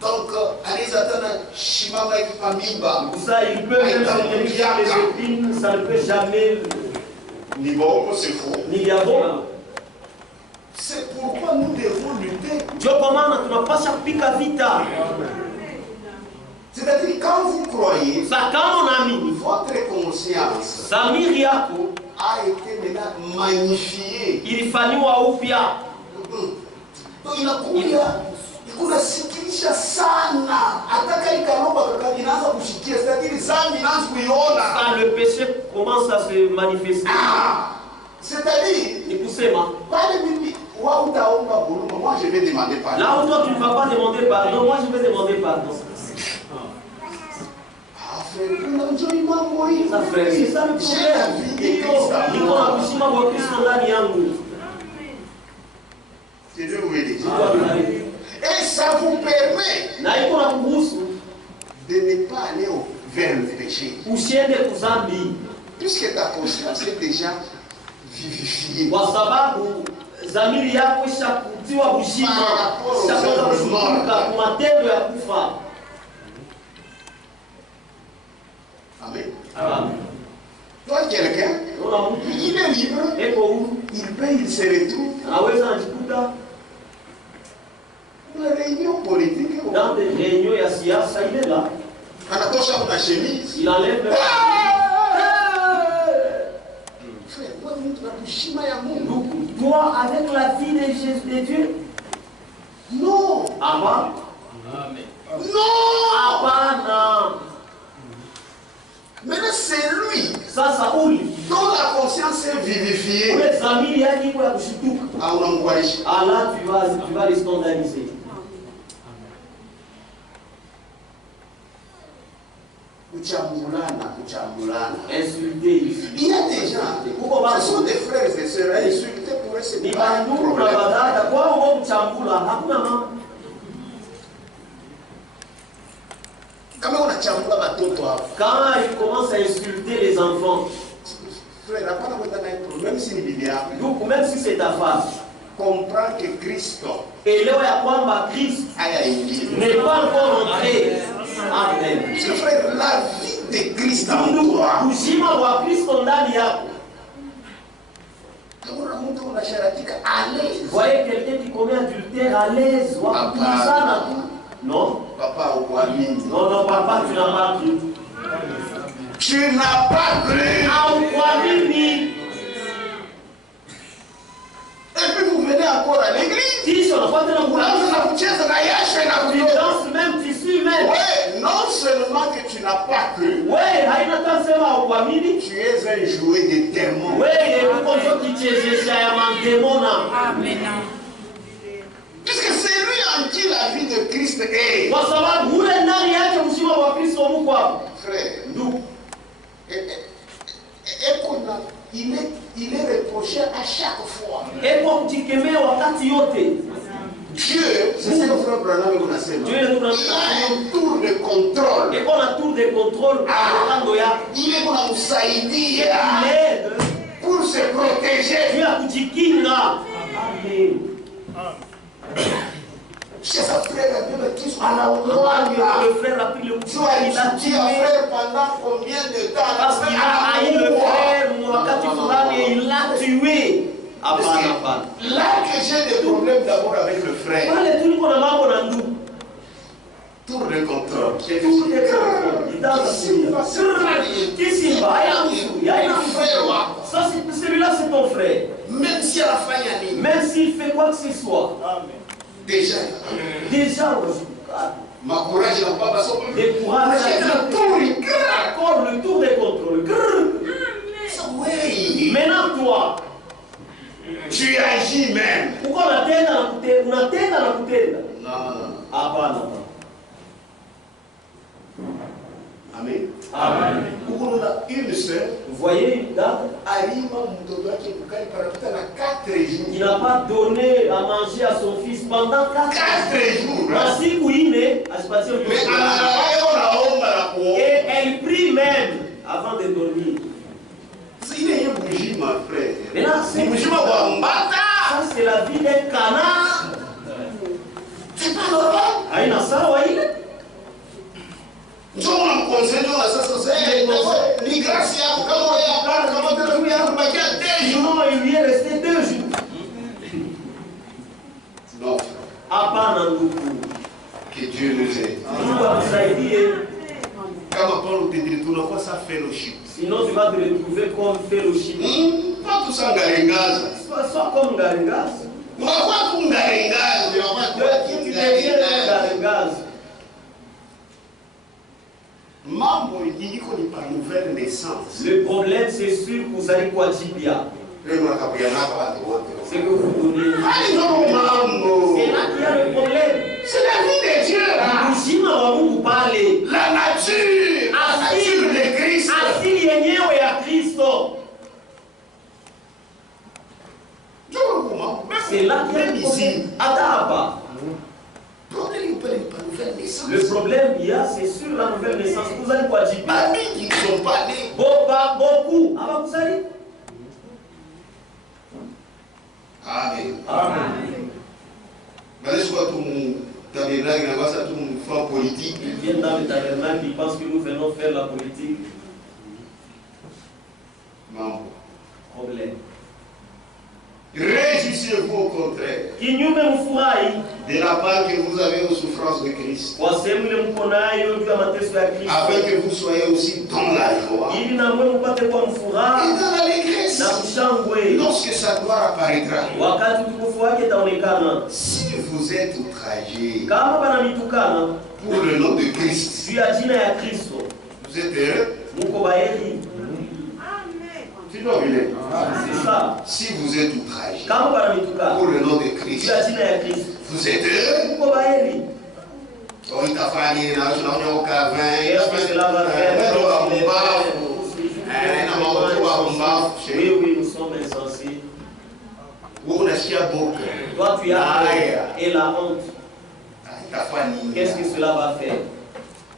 donc allez attendre Shimama et Famimba. ça, il peut même se tenir les épines, ça ne peut jamais Ni bongo, c'est faux. ni vya bongo. C'est pourquoi nous devons lutter. Ndio kwa maana tunapasha kupika vita. C'est-à-dire quand vous croyez, Sasa kama unaamini, votre conscience dhamiri yako a été maintenant magnifiée. ilifanywa upya. Donc inakuja kunasikilisha sana, hata kali karoba inaanza kushikia, c'est-à-dire zambi inaanza kuiona. Quand le péché commence à se manifester, C'est-à-dire ni kusema pale mimi wa utaomba buluma, moi je vais demander pardon. là où toi tu ne vas pas demander pardon, moi je vais demander pardon. Frère, unajua mambo hii. Ça frère, c'est ça le problème. Niko na kushima kwa Kristo ndani yangu. C'est Dieu vous aider. Amen. Et ça vous permet Na iko na kuhusu de ne pas aller vers le péché. usiende kuzambi Puisque ta conscience est déjà vivifiée. kwa sababu dhamiri yako ishakutiwa uzima, ishaanza kushughulika kwa matendo ya kufa. Amen. Amen. Toi, quelqu'un, Unaona mtu il est libre, eko huru, il paye, il se retrouve anaweza anajikuta dans la réunion politique. dans des réunions ya siasa, ile là, Anatosha una chemise. il enlève le Frère, moi, mtu na kushima ya Mungu. Donc, toi, avec la vie de Jésus de Dieu, Non. ama Non. hapana. Maintenant, c'est lui Sasa uli dont la conscience est vivifiée. ule dhamiri yake iko ya kushtuka, Ah, unamkualisha. ala tu vas les scandaliser. Kuchambulana. Insulter. Il y a des gens, ce sont des frères et sœurs, insulter pour eux, c'est Ni pas un bandugu na problème. badada kwao wao kuchambula hakuna mambo. Kama unachambula watoto hapo, Quand il commence à insulter les enfants, frère, hapana kwenda naye problème, même si ni bibi yako. donc même si c'est ta femme, Comprends que Kristo elewa ya kwamba Kristo haya ingia. n'est pas encore entré. Amen. Parce que frère, la vie de Christ en Ndugu, toi, uzima wa Kristo ndani yako. hakuna mtu unasharatika à l'aise. Voyez quelqu'un qui commet adultère à l'aise, wakupizana tu. Non, Papa ukuamini. non, non, papa, tu n'as pas cru. Tu n'as pas cru. Haukuamini. Et puis vous venez encore à l'église. Kisha unafuata na Unaanza kuanza na kucheza na yashe na tu kutoka. danses même, tu suis même. Ouais, non seulement que tu n'as pas cru, Wewe haina tasema haukuamini. tu es un jouet de démons. Wewe uko ndio kichezesha ya mademona. Amen. Puisque c'est lui en qui la vie de Christ est. Kwa sababu ule ndani yake uzima wa Kristo mko hapo. Frère, Ndugu, et qu'on a il est reproché à chaque fois. Eko kujikemea wakati yote. Dieu, c'est ce que frère Branham nous a dit. Dieu Il a un tour de contrôle. Eko na tour de contrôle kando ya. Il est pour nous aider Il aide pour se protéger. Dieu a kujikinga. Amen. C'est ça frère qui sont à la Le frère a pris le couteau, il a tué. Pendant combien de temps? Parce qu'il a haï le frère, wakati fulani, et il l'a tué. Là que j'ai des problèmes d'abord avec le frère. Pale tuliko na mambo na ndugu. Tour de contrôle. Tour de contrôle. Kisimba, ça celui-là c'est ton frère. Même si à la fin il y a même s'il fait quoi que ce soit. Déjà, ma courage n'a pas passé. Le courage encore le tour de contrôle. Oui. Maintenant toi, tu agis même. Pourquoi unatenda na kutenda? Non. Hapana. Amen. Amen. Une sœur, vous voyez une dame qui n'a pas donné à manger à son fils pendant 4 jours. Et elle prie même avant de dormir. Mais là, ça c'est la vie d'un canard. C'est pas normal. Sinon, il lui est resté 2 jours. Non. Que Dieu nous aide. Quand ça fellowship. Sinon, tu vas te retrouver comme fellowship. Pas tout ça garingaza. Soit comme garingaza. Tu deviens garingaza. Mambo iliko ni par nouvelle naissance. Le problème c'est sûr que vous allez quoi jibia. C'est que vous donnez. C'est là qu'il y a le problème. C'est la vie de Dieu. La nature de Christ. Asili yenyewe ya Kristo. C'est là qu'il y a le problème. Attends. Le problème il y a, c'est sur la nouvelle naissance. Vous allez quoi dire? Ils ne sont pas nés. Beaucoup. Avant vous allez. Amen. Politique. Ils viennent dans le tabernacle, ils pensent que nous venons faire la politique. Non. Problème. Réjouissez-vous au contraire de la part que vous avez aux souffrances de Christ, afin que vous soyez aussi dans la joie et dans l'allégresse lorsque sa gloire apparaîtra. Si vous êtes outragés pour le nom de Christ, vous êtes heureux. C'est ça. Si vous êtes outragé pour le nom de Christ, vous êtes heureux. Oui, nous sommes insensés. Toi, tu as et la honte. Qu'est-ce que cela va faire?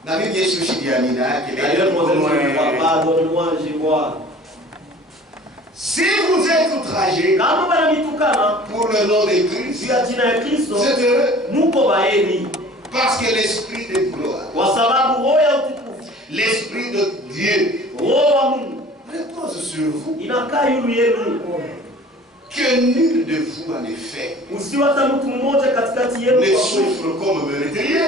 D'ailleurs, moi, je ne vois pas. Donne-moi, je vois. Si vous êtes outragé pour le nom de Christ, vous êtes heureux. Parce que l'Esprit de gloire, l'Esprit de Dieu, repose sur vous. Que nul de vous, en effet, ne souffre comme meurtrier,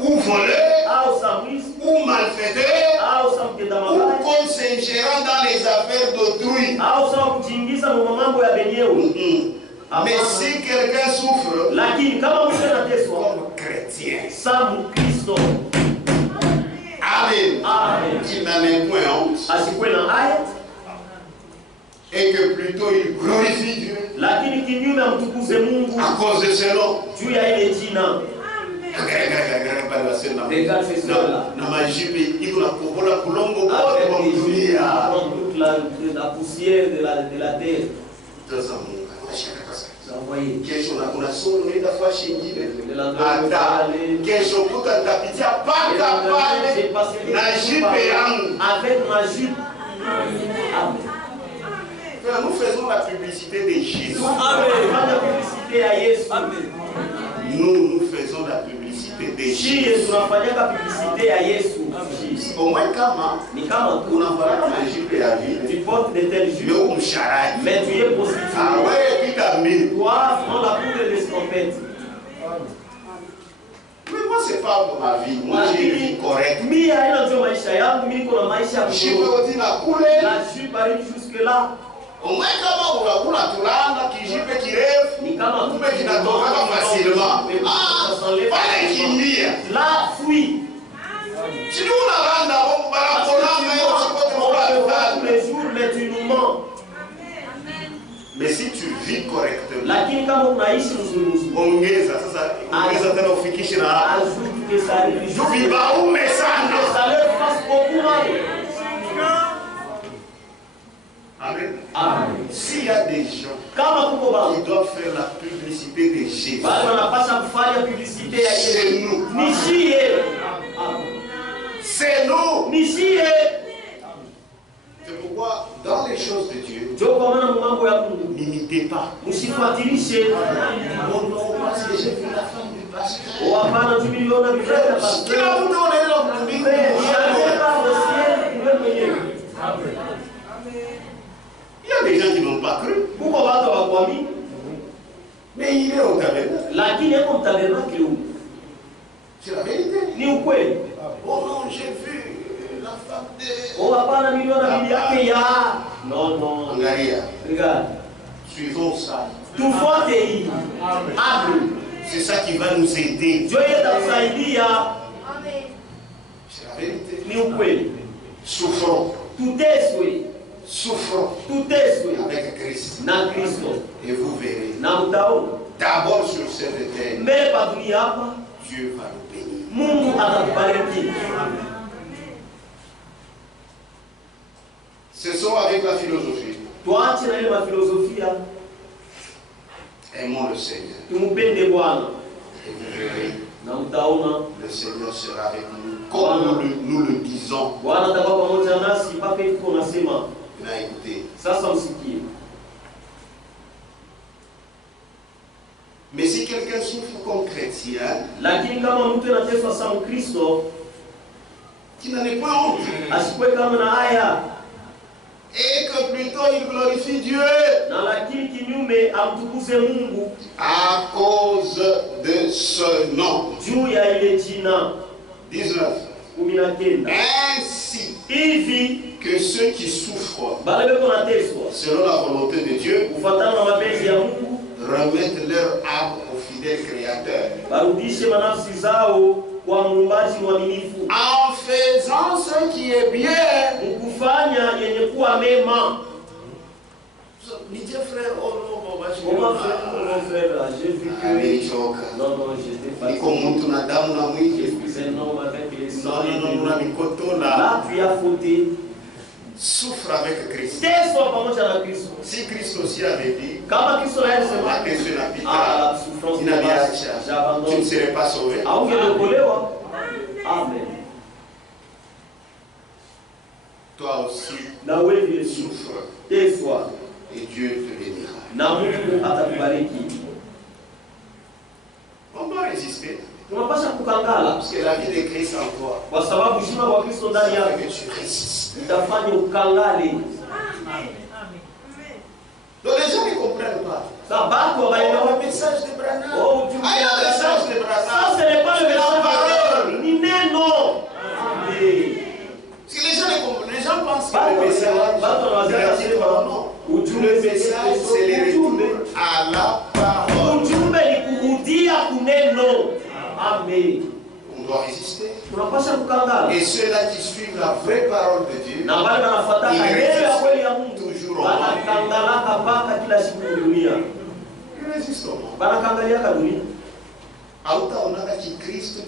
ou voleur, ou malfaiteur, ou comme s'ingérant dans les affaires d'autrui. Mais si quelqu'un souffre comme chrétien, Amen, il n'en est point honte, et que plutôt il glorifie Dieu à cause de ce nom. Regarde ces soeurs-là. Avec toute la poussière de la terre. Vous voyez. Avec ma jupe. Amen. Nous faisons la publicité de Jésus. Amen. Nous faisons la publicité de Jésus. Au moins, on a voilà ma jupe et la vie. Tu portes de telles jupes, mais tu es prostitué. Ah ouais, toi, prends la poudre de l'estrompette. Mais moi, c'est pas pour ma vie. Moi, j'ai une vie correcte. Je peux dire la couleur. La jupe arrive jusque-là. Au moins, quand on a tulanda, qui jipe qui rêve, kumbe kinatoka facilement. Ah, pale kimbia. Là, fuis. Si nous on a rendu à tous les jours, mais tu nous mens. Mais si tu vis correctement, lakini kama unaishi mzuri, ongeza sasa, tena ufikishe na ajuti que ça arrive. Vibaume sana. Ça leur fasse beaucoup mal. Amen. Amen. S'il y a des gens qui doivent faire la publicité de Jésus, c'est nous. C'est nous. C'est pourquoi dans les choses de Dieu, n'imitez pas. Oh non, parce que j'ai vu la femme du pasteur. Il y a des gens qui n'ont pas cru. Mais il est au tabernacle. C'est la vérité. Oh non, j'ai vu la femme de... Non, non. Regarde. Suivons ça. C'est ça qui va nous aider. C'est la vérité. Souffrons. Souffrons avec Christ. Et vous verrez. D'abord sur cette terre, Dieu va nous bénir. Ce sont avec la philosophie. Aimons le Seigneur. Et vous verrez, le Seigneur sera avec nous. Comme nous le disons. Maintenant, écoutez. Mais si quelqu'un souffre comme chrétien, qui n'en est pas honte, et que plutôt il glorifie Dieu à cause de ce nom. 19. Ainsi que ceux qui souffrent selon la volonté de Dieu remettent leur âme au fidèle Créateur en faisant ce qui est bien. Dis frère, oh non, j'ai vu que là tu as fauté. Souffre avec Christ. Si Christ aussi avait dit, tu ne serais pas sauvé. Amen. Toi aussi, souffre. Et Dieu te bénira. On doit résister. Parce que la vie de Christ en toi, que tu résistes. Donc les gens ne comprennent pas. Le message de Branham. Le message de Branham. Ce n'est pas le message de Branham. Parce que les gens ne comprennent. Les gens pensent que le message non. Le message c'est le retour à la parole. Amen. On doit résister. Et ceux-là qui suivent la vraie parole de Dieu, ils résistent toujours au monde. Ils résistent au monde. Auta onaka qui crie Kristo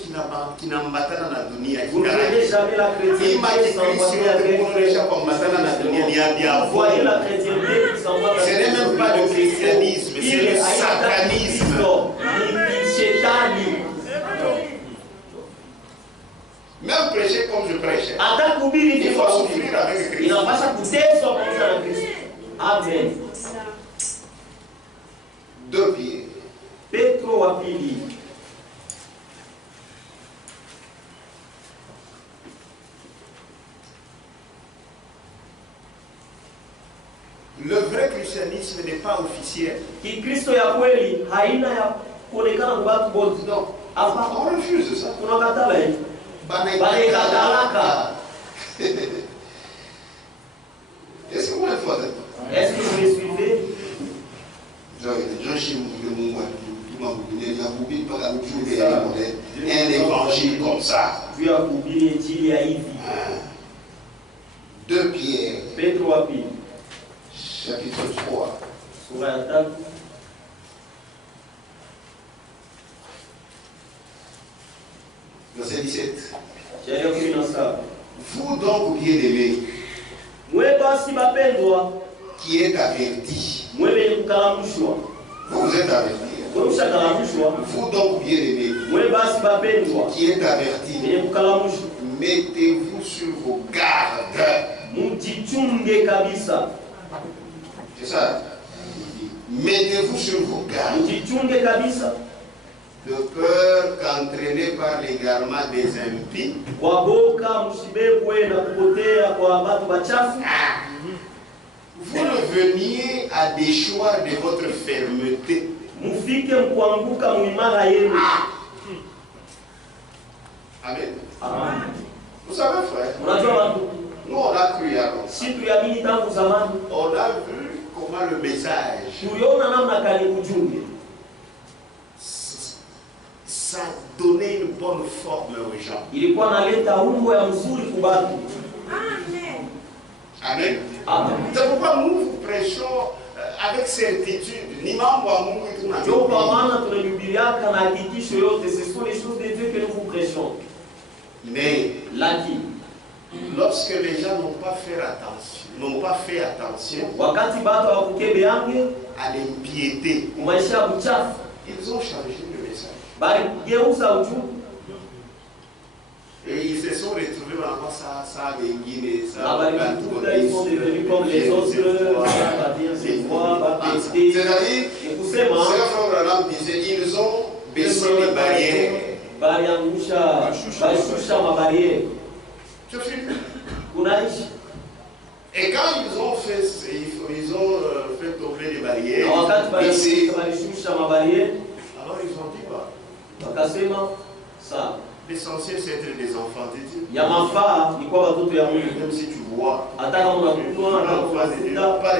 kinambatana na dunia. Vous ne verrez jamais la chrétienté s'emboîter avec vous voyez la chrétienté qui s'emboîte avec ce n'est même pas le christianisme, c'est le satanisme. Même prêcher comme je prêche, il faut souffrir avec Christ. Amen. 2 Pierre. Petro wa pili. Le vrai christianisme n'est pas officiel. Kikristo ya kweli haina ya kuonekana kwa watu wote. Non. Hapa On refuse ça. tunakatala hiyo. Banaikatalaka. Est-ce que vous le faites? Est-ce que vous me suivez? Un évangile comme ça. Dieu a kuhubiri injili ya hivi. 2 Pierre. Petro wa pili. Chapitre 3. Sura ya 3. Verset 17. Vous donc, bien-aimés, qui êtes avertis. Vous êtes avertis. Vous donc, bien-aimés, qui êtes avertis, mettez-vous sur vos gardes. C'est ça. Mettez-vous sur vos gardes. De peur qu'entraîné par l'égarement des impies, vous ne veniez à déchoir de votre fermeté. Amen. Vous savez, frère, nous on a cru avant. On a vu comment le message ça donnait une bonne forme aux gens. Amen. Amen. C'est pourquoi nous prêchons avec certitude. Ce sont les choses de Dieu que nous vous prêchons. Mais lorsque les gens n'ont pas fait attention à l'impiété, ils ont changé le message. Et ils se sont retrouvés vraiment ça Bengine, ça. Ils sont devenus comme les autres, c'est-à-dire, ils ont baissé les barrières. Et quand ils ont fait tomber les barrières, alors ils ont dit quoi? L'essentiel c'est d'être des enfants de Dieu. Même si tu vois, pas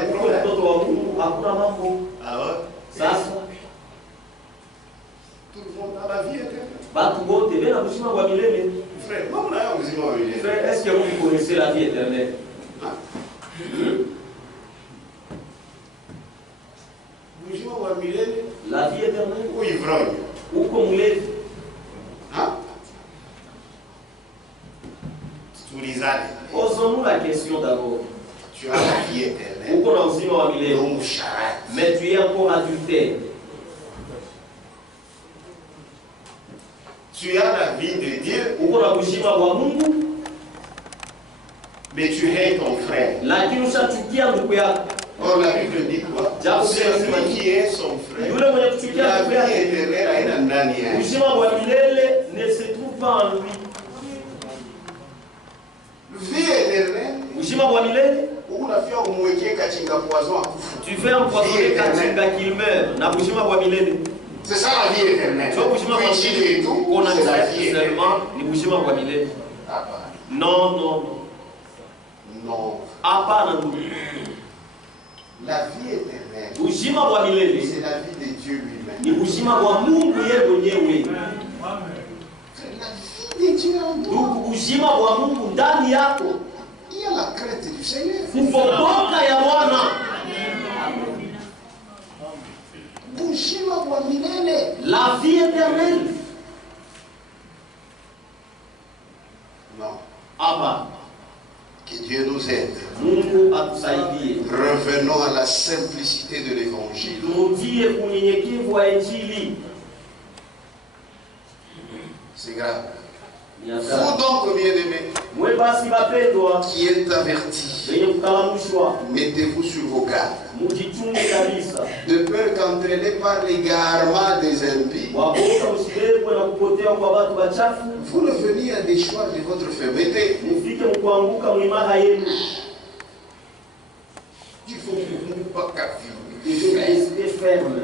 les problèmes. Alors, tout le monde a la vie éternelle. Frère, est-ce que vous connaissez la vie éternelle? La vie éternelle? Ou ivrogne? Ou comme les. Posons-nous la question d'abord. Tu as la vie éternelle. Mais tu es encore adultère. Tu as la vie de Dieu. Mais tu hais ton frère. Or la Bible dit quoi? Celui qui est son frère. La vie éternelle a une dernière. Ne se trouve pas en lui. Vie éternelle. Tu fais un poisonné kachinga qu'il meurt. C'est ça la vie éternelle. C'est la vie éternelle. Non. Non. La vie éternelle, c'est la vie de Dieu lui-même. La vie de Dieu en toi. Il y a la crainte du Seigneur. La vie éternelle. atusaidie. Revenons à la simplicité de l'évangile. Turudie kunyenyekevu wa Injili. C'est grave. Ni Vous hatari. donc, bien-aimés, Mwe basi bapendwa, qui êtes avertis, wenye kukalamushwa, mettez-vous sur vos gardes, mujichunge kabisa. de peur qu'entraînés par l'égarement des impies, Wakosa usibebwe na kupotea kwa watu wachafu, vous reveniez à déchoir de votre fermeté. mufike mkuanguka mwimaha yenu. Il faut que vous pas Il faut rester ferme.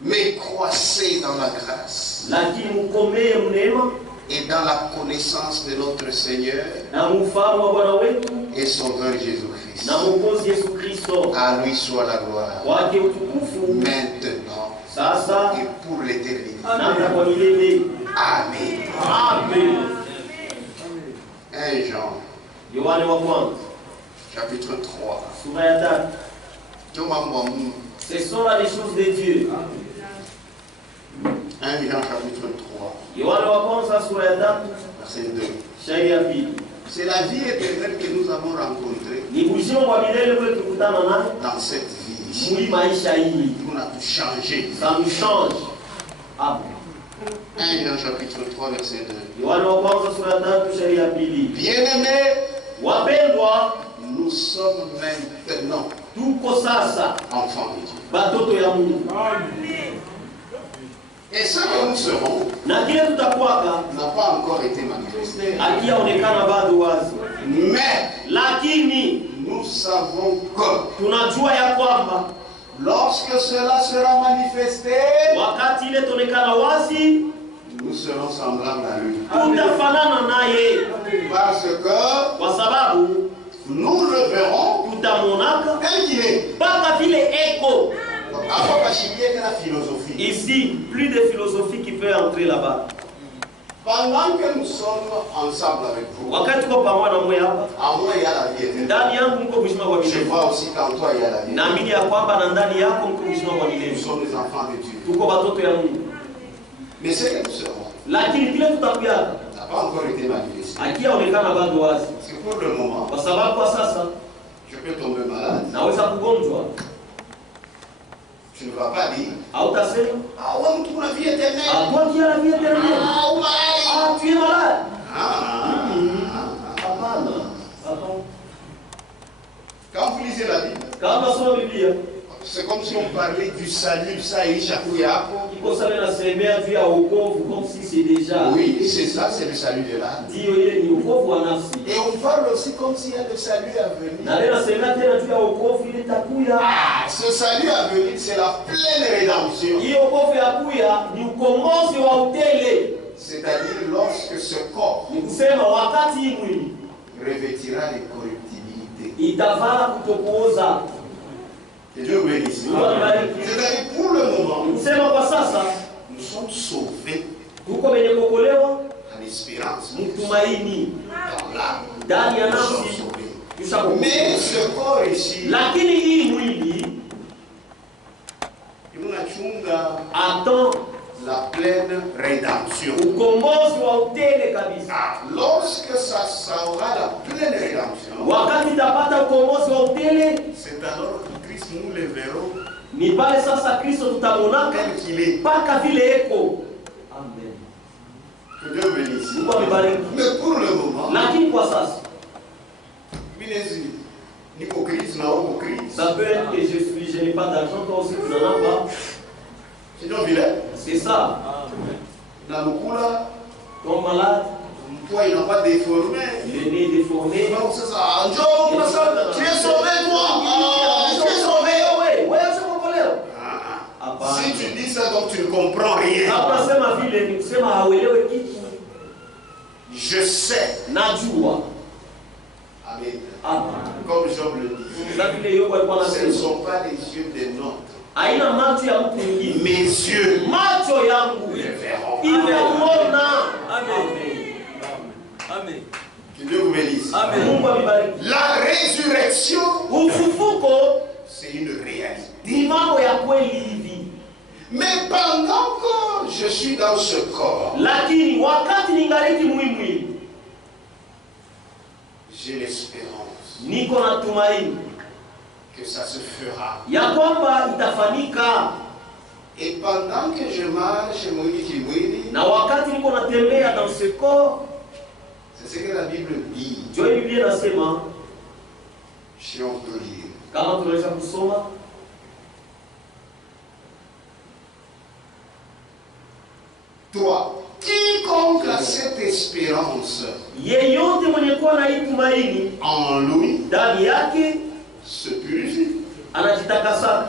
mais croissez dans la grâce Lakini mukomee mneema et dans la connaissance de notre Seigneur na mufahamu wa Bwana wetu et Sauveur Jésus-Christ. na Mwokozi Yesu Kristo. À lui soit la gloire, Wake utukufu maintenant sasa et pour l'éternité. na hata kwa milele. Amen. Amen. 1 Jean, Yohane wa kwanza chapitre 3. sura ya 3. Tomamboum, Ce sont là les choses de Dieu. 1 Jean, chapitre 3, Yohane wa kwanza sura ya 3 verset 2. shairi ya pili. C'est la vie éternelle que nous avons rencontrée Ni uzima wa milele ule tukutana naye dans cette vie ici. mwi maisha hii. On a tout changé. Ça nous change. Amen. 1 Jean, chapitre 3, verset 2. Yohane wa kwanza sura ya 3 shairi ya pili. Bien-aimés, Wapendwa, nous sommes maintenant tuko sasa enfants de Dieu. batoto ya Mungu. Et ce que nous serons Na kile tutakuwaka n'a pas encore été manifesté. akiaonekana bado wazi. Mais Lakini nous savons que tunajua ya kwamba lorsque cela sera manifesté, wakati ile tonekana wazi nous serons semblables à lui. tutafanana naye, Parce que kwa sababu nous le verrons tutamonaka tel qu'il est. mpaka vile eko. Avant pas chier que la philosophie. Ici, plus de philosophie qui peut entrer là-bas. Pendant que nous sommes ensemble avec vous, Wakati tuko pamoja na mwe hapa, en moi il y a la vie éternelle. ndani yangu mko uzima wa Je milele. vois aussi qu'en toi il y a la vie éternelle. Naamini ya kwamba na ndani yako mko uzima wa Nous milele. sommes les enfants de Dieu. Tuko batoto ya Mungu. Mais ce que nous serons Lakini vile tutakuyaka n'a pas encore été manifesté. akiaonekana bado wazi, Parce que pour le moment, kwa sababu kwa sasa je peux tomber malade. naweza kugonjwa. Tu ne vas pas dire, Hautasema ah ouais, on trouve la vie éternelle. toi qui as la vie éternelle. Ah, ou malade. Ah, tu es malade. Ah. Hapana. Hapana. Quand vous lisez la Bible, Kama soma Biblia, c'est comme si on parlait du salut, ça et chaque yako. iko sawa nasemea juu ya wokovu comme si c'est déjà. Oui, et c'est ça, c'est le salut de l'âme. Ndio ile ni wokovu wa nafsi. Et on parle aussi comme s'il y a le salut à venir. Na leo nasemea tena juu ya wokovu ile takuya. Ah, ce salut à venir, c'est la pleine rédemption. Hiyo wokovu ya kuya ni ukombozi wa utele. C'est-à-dire lorsque ce corps Ni kusema wakati hii mwili revêtira les corruptibilités. itavala kutokuoza. Que Dieu bénisse. Mungu abariki. C'est-à-dire pour le moment, Ni kusema kwa sasa nous sommes sauvés tuko wenye kuokolewa à l'espérance. mtumaini Dans l'âme, ndani ya nous sommes nafsi sauvés. tushakufa. Mais ce corps ici, Lakini hii mwili il unachunga attend la pleine rédemption. ukombozi wa utele kabisa. Ah, lorsque ça aura la pleine rédemption, Wakati itapata ukombozi wa utele, c'est alors que Christ nous le verrons ni pale sasa Kristo tutamonaka tel qu'il est. mpaka vile eko. Amen. Que Dieu bénisse. Mungu amebariki. Mais pour le moment, Lakini kwa sasa binezi, niko Christ na uko Christ. ça peut être que je n'ai pas d'argent, toi aussi tu n'en as pas. Sinon vile, C'est ça. na lukula, Ton malade, toi il n'a pas déformé. il est né déformé. Non, c'est ça. Njoo, tu es sauvé toi. Ah, tu es sauvé. Ouais, ouais, c'est mon collègue. Ah, Hapana. si tu dis ça, donc tu ne comprends rien. Hapa sema vile ni kusema hauelewe kitu. Je sais. Najua. Amen. Hapa. Comme Job le dit. Na vile Yobu alikuwa Ce ne anasema. sont pas les yeux des nôtres. Haina macho ya mtu mwingine. Mes yeux Macho yangu le verront. inamuona. Amen. Amen. Que Dieu vous bénisse. Amen. Mungu amebariki. La résurrection, Ufufuko c'est une réalité. ni mambo ya kweli hivi. Mais pendant que je suis dans ce corps, Lakini wakati ningaliki mwili, j'ai l'espérance niko na tumaini que ça se fera. ya kwamba itafanyika. Et pendant que je marche, Na wakati niko natembea dans ce corps, c'est ce que la Bible dit. Joe Biblia inasema, Si on peut lire. kama tunaweza kusoma, Toi, quiconque a cette espérance yeyote mwenye kuwa na hii tumaini en lui ndani yake se purifie. anajitakasa.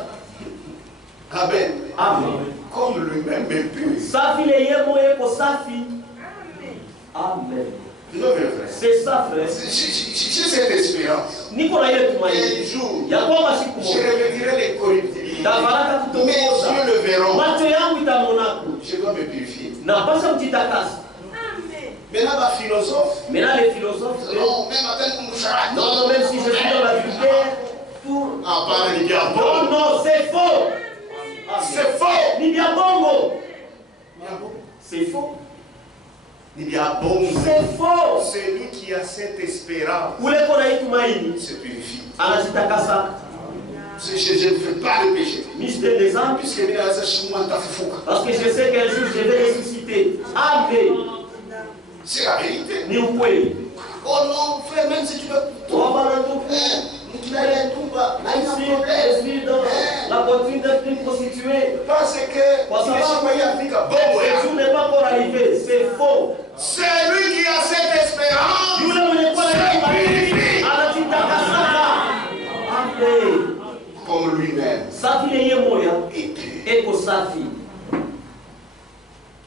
Amen. Amen. Comme lui-même est pur. Safi le yemo yeko safi. Amen. Non, mes frères. C'est ça, frère. J'ai cette espérance. Niko na ile tumaini Un jour, ya kwamba siku je moja revêtirai les corruptibilités. tabaraka Mes yeux kutokoza, le verront. macho yangu itamonako, Je dois me purifier. napasha kujitakasa. Maintenant, ma philosophe, Maintenant les philosophes, non, même à tel que non, non, même si je suis dans la vulgaire, tout. Ah, pas les gars. Non, non, c'est faux. C'est faux. Ni bien bongo. C'est faux. Il y a bon. C'est faux. Celui qui a cette espérance Ule kona hii tumaini se purifie. anajitakasa. Je ne fais pas le péché. Ni je donne des exemples Puisque il y a ce moment tafufuka. parce que je sais qu'un jour je vais ressusciter. Amen. C'est la vérité. Ni ukweli. Oh non, frère, même si tu veux. Wabana tupu. Tu n'as rien tout bas. Là, il y a un problème. Je suis dans la poitrine d'une prostituée. Parce que Kwa il est sababu citoyen africain. Bon, ce ouais. jour n'est pas encore arrivé. C'est faux. Celui qui a cette espérance Yule mwenye kuwa na se tumaini purifie anajitakasaka. Amen. comme lui-même Safi lenye moya est pur. eko safi.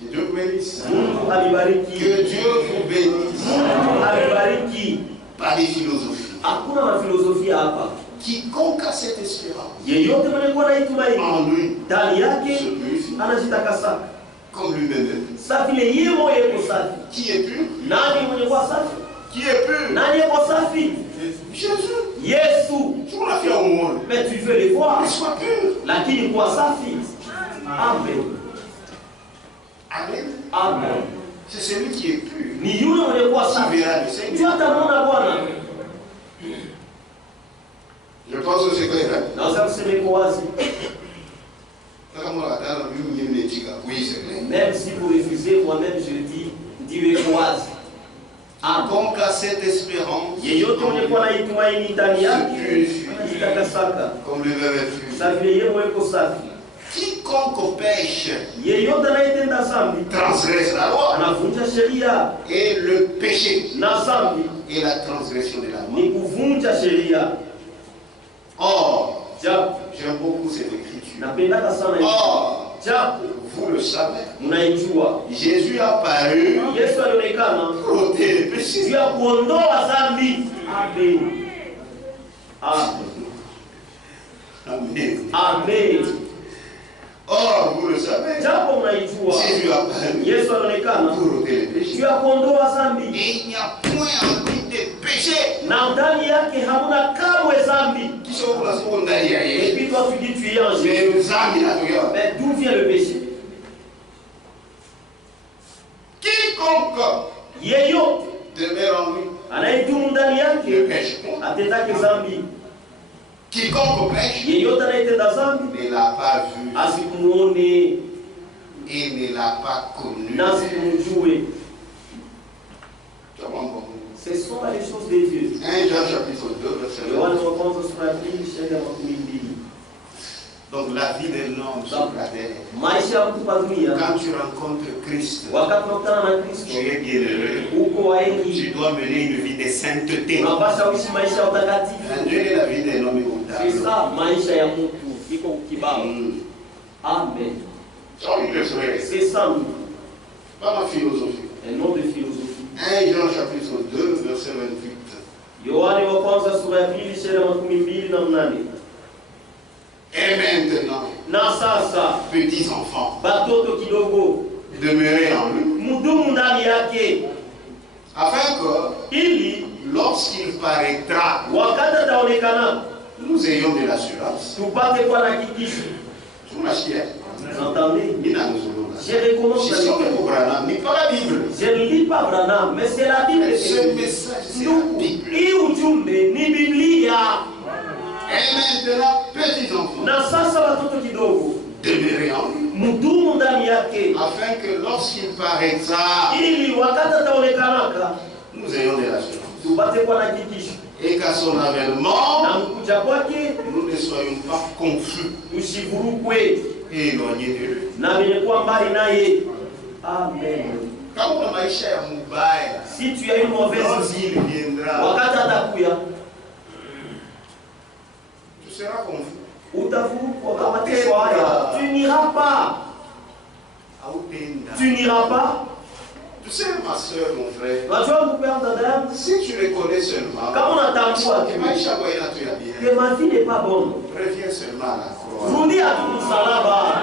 Que Dieu vous bénisse. Mungu alibariki. Que Dieu vous bénisse. Mungu alibariki. Pas des philosophies. Hakuna mafilosofia hapa. Quiconque a cette espérance Yeyote mwenye kuwa na hii tumaini en lui ndani yake se purifie anajitakasa. comme lui-même est pur. Safi lenye moya eko safi. Qui est pur? Nani mwenye kuwa safi? Qui est pur? Nani eko safi? Jésus. Yesu. Je l'a fait au monde. Mais tu veux les voir. Il soit pur. Lakini kuwa safi. Amen. Amen. Amen. C'est celui qui est pur Ni yule mwenye kuwa qui safi. verra le Tu Seigneur. atamwona Bwana. Je pense que c'est clair. Naweza kusema iko wazi. Oui, c'est clair. Même si vous refusez, moi-même je dis, ndiwe iko wazi. Amen. Quiconque a cette espérance Yeyote mwenye kuwa na hii tumaini ndani yake anajitakasaka. comme le verbe est pur. Safi lenye moya eko safi. Quiconque pêche Yeyote anayetenda dhambi transgresse la loi. anavunja sheria, Et le péché na dhambi est la transgression de la loi. ni kuvunja sheria. Or, Japo j'aime beaucoup cette écriture. napendaka sana hii. Or, Japo vous le savez, mnaijua Jésus est apparu Yesu alionekana pour ôter les péchés. juu ya kuondoa dhambi. Amen. Amen. Amen. Amen. Or, vous le savez, Japo mnaijua Jésus est apparu Yesu alionekana pour ôter les juu péchés. ya kuondoa dhambi, Et il n'y a point en lui de péché. na ndani yake hamuna kamwe dhambi. Qui sont pour la seconde derrière. Et puis toi tu dis tu es en Jésus. Mais nous amis là, regarde. Mais d'où vient le péché? Quiconque Yeyote demeure en lui anayedumu ndani ne yake pêche point. atendake dhambi. Quiconque pêche Yeyote anayetenda dhambi ne l'a pas vu asikumuone et ne l'a pas connu. na asikumjue. Comment bon? Ce sont les choses de Dieu. 1 Jean chapitre 2, verset 9. Yohana wa kwanza sura ya pili shairi ya 12. Donc la vie d'un homme sur la terre. Maisha ya mtu pa dunia, Quand tu rencontres Christ, wakati unakutana na tu Kristo es bienheureux. uko waengi, Tu dois mener une vie de sainteté. unapasha uishi maisha ya utakatifu. Dieu est la vie d'un homme C'est écoutable. ça maisha ya mtu iko kibao. Amen. Oui, le frère. C'est ça, Pas ma philosophie. un nom de philosophie. 1 Jean chapitre 2, verset 28. Yohana wa kwanza sura ya pili shairi ya 12:8. Et maintenant, Na sasa petits enfants, batoto kidogo, demeurez en lui, mudumu ndani yake, afin que, ili lorsqu'il paraîtra, wakati ataonekana nous ayons de l'assurance. tupate kuwa na hakikisho. Tout la chienne. Vous entendez? Il n'a nous Je recommence Si la on lecture. ne comprend pas, ni pas la Bible. Je lis pas Branham, mais c'est la Bible. Ce message, c'est la Bible. Hii ujumbe ni Biblia. Et maintenant, petits enfants, Na sasa watoto kidogo, demeurez en lui, mdumu ndani yake, afin que lorsqu'il paraîtra, ili wakati ataonekanaka nous ayons de l'assurance. tupate kuwa na hakikisho, Et qu'à son avènement, na mkuja kwake nous ne soyons pas confus tusivurukwe et éloignés de lui. na venye kuwa mbali naye. Amen. Kama maisha ya mubaya, Si tu as une mauvaise lorsqu'il vie, viendra, wakati atakuya tu seras confus. utavurukwa kama kesho haya, tu n'iras pas, Autenda. tu n'iras pas. Tu sais, ma soeur, mon frère, Unajua ndugu yangu, dada yangu, si tu le connais seulement, kama unatambua que maisha kwa ina tu ya bien, que ma vie n'est pas bonne, reviens seulement à la croix. rudia tu msalaba,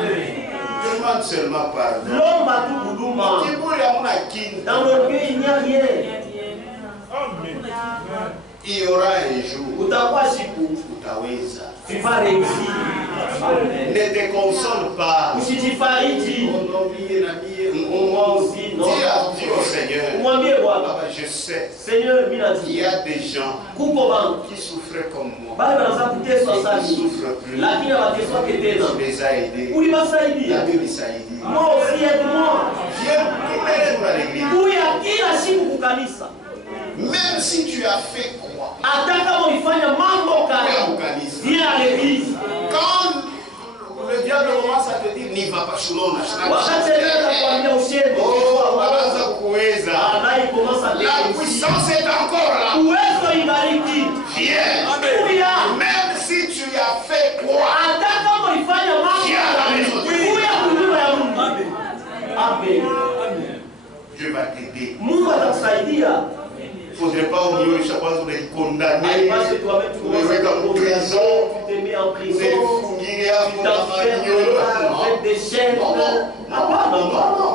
Demande seulement pardon. lomba tu huduma. Kiburi hamuna kinga. Dans l'orgueil, il n'y a rien. Il y aura un jour Utakuwa siku, utaweza. tu vas réussir. Amen. Ne te console pas. Usijifariji. Moi aussi, non. Dis au Seigneur, Umwambie Bwana, Papa, je sais, Seigneur, mimi il natii. y a des gens Kuko bantu qui souffraient comme moi. bali wanaanza kuteswa Qui ne sana, souffrent plus. lakini hawateswake tena. Tu les as aidés. La Uliwasaidia. Bible isaidie. Moi aussi, aide-moi. Viens tous les jours à l'église. Kuya kila siku kukanisa. Même si tu as fait quoi? Hata kama ulifanya mambo Viens kali, au calice. viens à l'église. Quand le diable commence à te dire, n'y va pas, Shulona. Wakati yeye atakwambia usiende, Oh, anaanza kuweza. anaye commence à La découvrir. puissance est encore là. Uwezo ibariki. Viens. Kuya. Même si tu as fait quoi? Hata kama ulifanya mambo kali, kuya huduma ya Mungu. Amen. Dieu va t'aider. Mungu atakusaidia. Il ne faudrait pas oublier chaque fois qu'on est condamné. Haipaswi toi-même tu commences à te condamner, tu te mets en prison, tu t'enfermes avec des chaînes. Hapana,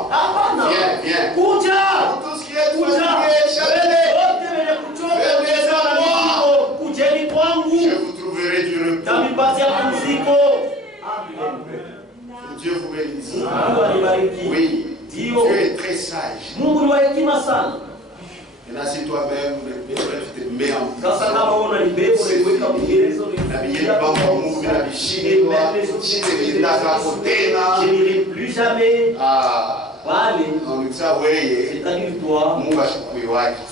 hapana. Viens. Kuja. Tout ce qui est Kuja. fatigué, Wote wenye kuchoka kucheza na mizigo, kujeni je kwangu. vous trouverai du repos. Namipatia pumziko. Amen. Que Dieu vous bénisse. Mungu alibariki. Oui. Ndio. Dieu est très sage. Mungu ni wa hekima sana. Maintenant, si toi-même, tu te mets en Sasa kama wewe unalibeba unaliweka mgerezo je n'irai plus jamais. Wale, c'est-à-dire toi,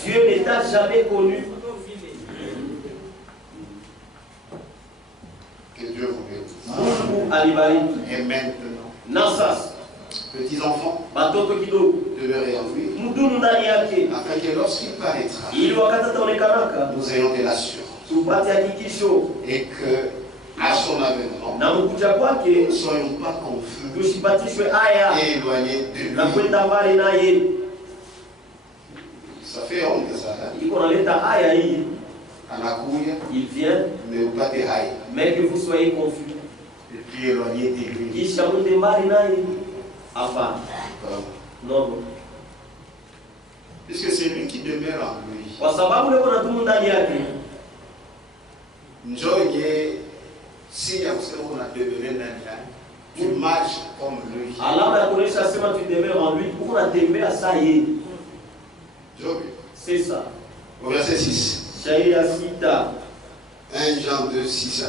Dieu ne t'a jamais connu. Que Dieu vous bénisse. Mungu alibariki. Et maintenant, Na sasa petits enfants, batoto kidogo demeurez en lui, mdumu ndani yake, afin que lorsqu'il paraîtra, ili wakati ataonekanaka nous ayons de l'assurance. tupate hakikisho, Et que, à son avènement, na mkuja kwake nous ne soyons pas confus tusipatishwe aya et éloignés de na lui. kwenda mbali naye. Ça fait honte, ça. Hein? Iko naleta aya hii, Anakuya, il vient, mais pas de haï. mais que vous soyez confus, Et puis éloignés de lui. kisha mwende mbali naye. Hapana, no, Puisque c'est lui qui demeure en lui. kwa sababu leo natumu ndani yake. Njoye, si ya kusema kuna demeure ndani yake, tu marches comme lui. Alama ya kuonesha sema tu demeures en lui, uko unatembea saa yeye. Job, C'est ça. au verset 6. Shairi ya sita, 1 Jean 2, 6.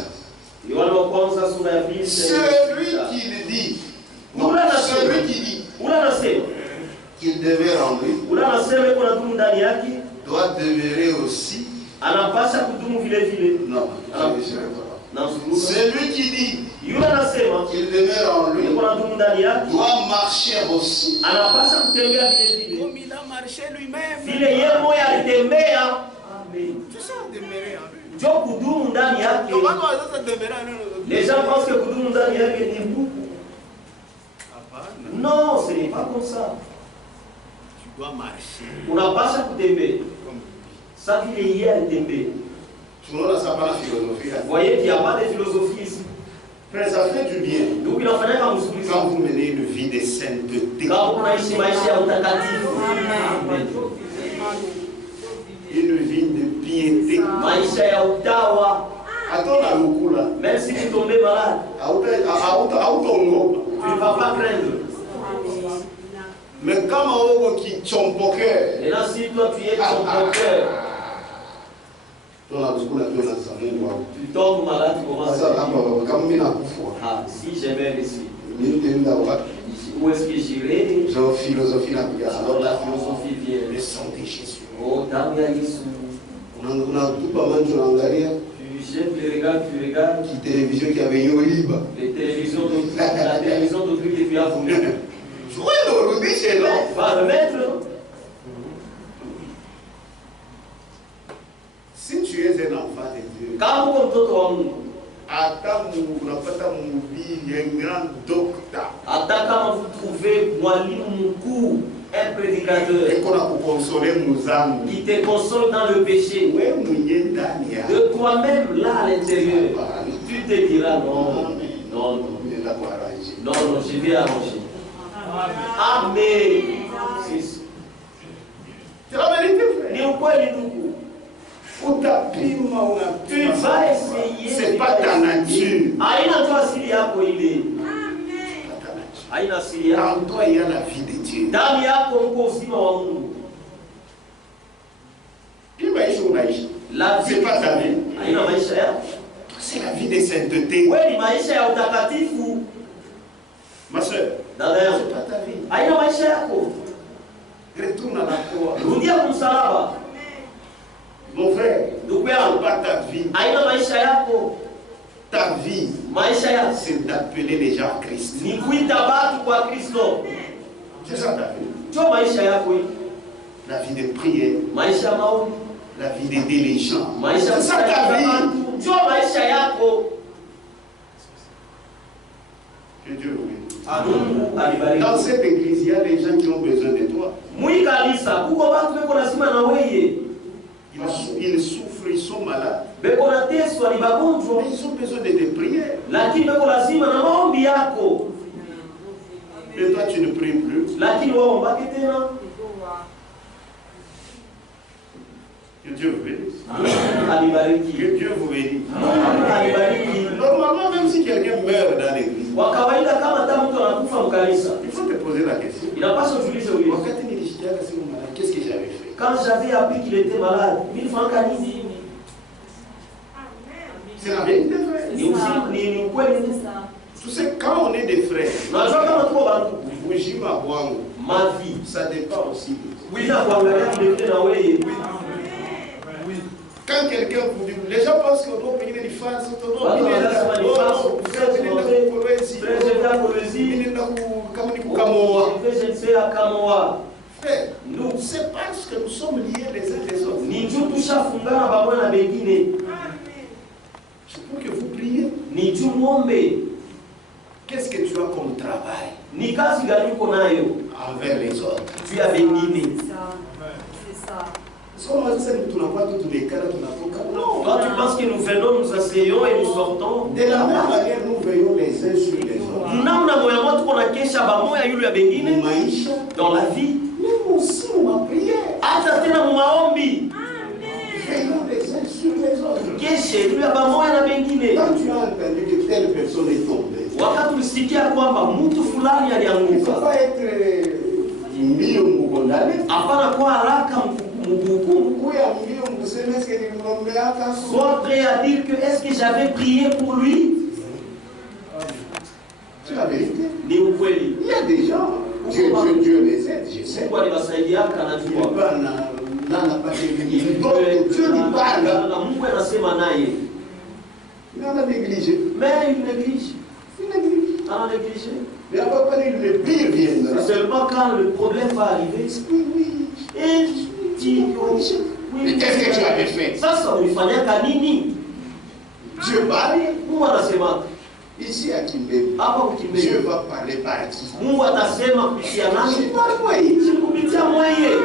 Yohana wa kwanza sura ya 2. Celui qui le dit, non, celui qui dit Ula anasema, qu'il demeure en lui, ula anasema iko natumu ndani yake, doit demeurer aussi. anapasha kudumu vile vile. Non, Na mzunguko. celui qui dit Yule anasema qu'il demeure en lui, iko natumu ndani yake, doit marcher aussi. anapasha kutembea vile vile. Comme il a marché lui-même. Vile yeye moya alitembea. Amen. C'est ça, demeurer en lui. Jo kudumu ndani yake. Donc, quand on va demeurer en lui, Les gens pensent que kudumu ndani yake ni beaucoup. Non, ce n'est pas comme ça. tu dois marcher Unapasha kutembea. comme lui. Sa vile yeye alitembea. Tunaona ça par la philosophie. Vous voyez qu'il n'y a pas de philosophie ici. Frère, ça fait du bien Donc inafanyika mzuri quand sana. vous menez une vie de sainteté, Kama unaishi maisha ya utakatifu. Amen. une vie de piété. Maisha ya utawa. Attends la locura. Même si tu tombes malade, Autongo. tu ne vas pas craindre. Mais kama wewe kichompoke. Et là, si toi tu es son cœur, tu tombes malade, tu commences à dire, ah, si j'aimais réussir, où est-ce que j'irai? Alors la philosophie vient. Le sang de Jésus. Oh, damu ya Yesu. Tu jettes le regard, tu regardes. Qui télévision qui avait eu libre. Les télévisions d'autrui, la télévision d'autrui que tu as voulu. Va le mettre. Si tu es un enfant de Dieu, Kama uko mtoto wa Mungu, hata unapata mhubiri, un grand docteur, hata kama vous trouvez mwalimu mkuu, un prédicateur qui te console dans le péché, de toi-même là à l'intérieur, tu te diras non, non, non, non, non, je vais arranger. Amen. C'est la vérité, frère. Ni ukweli ndugu. Tu vas essayer. C'est pas ta nature. Haina tu asili yako ile. Haina asili yako. En toi, il y a la vie de Dieu. Ndani yako uko uzima wa Mungu. La vie, c'est pas ta vie. Haina maisha yako. C'est la vie de sainteté. Wewe ni maisha ya utakatifu. Ma soeur, Dada, c'est pas ta vie. haina maisha yako. Retourne à la croix. Rudia kumsalaba. Mon frère, Ndugu c'est yangu, pas ta vie. haina maisha yako. Ta vie, Maisha yako c'est d'appeler les gens à Christ. ni kuita watu kwa Kristo. C'est ça ta vie. Ndio maisha yako hii. La vie de prière, Maisha ya maombi, la vie d'aider les gens. maisha C'est ça ta vie. ndio maisha yako. Que Dieu vous bénisse. Mungu alibariki. Dans cette église, il y a des gens qui ont besoin de toi. Mwi kanisa kuko watu beko lazima na wewe. Ils souffrent, ils sont malades. Beko na teswa ni bagonjwa. Mais ils ont besoin de tes prières. Lakini beko lazima na maombi yako. Et toi, tu ne pries plus. Lakini wao mbaki tena. Que Dieu vous bénisse. Mungu alibariki. Que Dieu vous bénisse. Mungu alibariki. Normalement, même si quelqu'un meurt dans l'église, Kwa kawaida kama hata mtu anakufa mkanisa, il faut te poser la question. inapaswa ujiulize wewe. Wakati nilishikiaga siku malade, qu'est-ce que j'avais fait? Quand j'avais appris qu'il était malade, nilifanya nini? C'est la vérité, frère. Ni ukweli. Tu sais, quand on est des frères, Unajua kama tuko bantu, Ujima Wangu, ma vie. ça dépend aussi de toi. Wila kuangalia vile na wewe. Quand quelqu'un vous dit, les gens pensent qu'on doit payer des fans, on doit Watu payer wanasema ni fasi, je ne sais Kamoa. frère, nous, c'est parce que nous sommes liés les uns les autres. Ni juu tushafungana pamoja na wengine. C'est pour que vous priez. Ni juu muombe. Qu'est-ce que tu as comme travail Ni kazi gani uko nayo envers les autres? juu ya wengine? Non. Quand tu penses que nous venons, nous asseyons et nous sortons, De la même manière, nous veillons les uns sur les autres. namna moya moja tuko na kesha bamoya yule ya wengine Maïcha, dans la vie, même aussi on va prier. hata tena mu maombi. Veillons les uns sur les autres. Keshe yule ya bamoya na wengine. Quand tu as entendu que telle personne est tombée, Wakati ulisikia kwamba mtu fulani il ne faut alianguka, pas être mis au Mougondale. hapana kuwa haraka mkuhukumu. Sois prêt à dire que est-ce que j'avais prié pour lui? C'est la vérité. Ni ukweli. Il y a des gens, Dieu les aide, je sais. Mungu aliwasaidiaka Il anajua. n'a pas Dieu lui parle. Na Mungu anasema naye. Il en a négligé. Mais il néglige. Il néglige. On a négligé. Mais on va pas dire le pire viendra. Seulement quand le problème va arriver, Oui, oui. et dit Mais qu'est-ce que tu avais fait? sasa ulifanyaka nini? Dieu parle. Mungu anasema Ici à Kimbé, hapa kukimbia. Dieu va parler par qui? Mungu atasema kupitia nani? Par moi. Si kupitia mweye.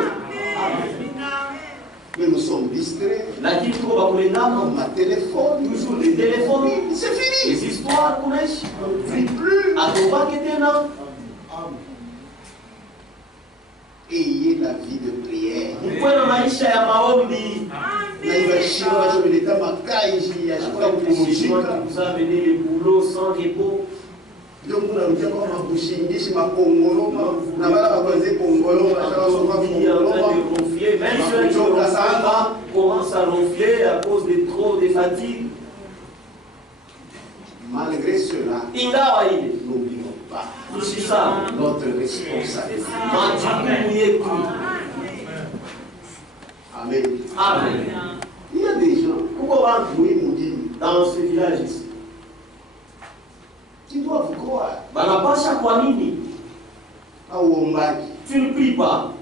Mais nous sommes distraits. Lakini tuko bakulendana Ma téléphone. toujours les téléphones, Oui, c'est fini. les histoires kunaishi. On ne vit plus. Atobake tena. Ayez la vie de prière. Mkuwe na maisha ya maombi. Na ibashiro wachomeleta makazi ya shika Vous kupumzika. amenez les boulots sans repos. ndio Mungu anarudia kwa kushindishi makongolo na wala wakoze kongolo même ceux qui commencent à ronfler à cause de trop de fatigue. Malgré cela, n'oublions pas notre responsabilité. Amen. Amen. Il y a des gens dans ce village ici qui doivent croire. Banapasha kwa nini? Tu ne pries pas.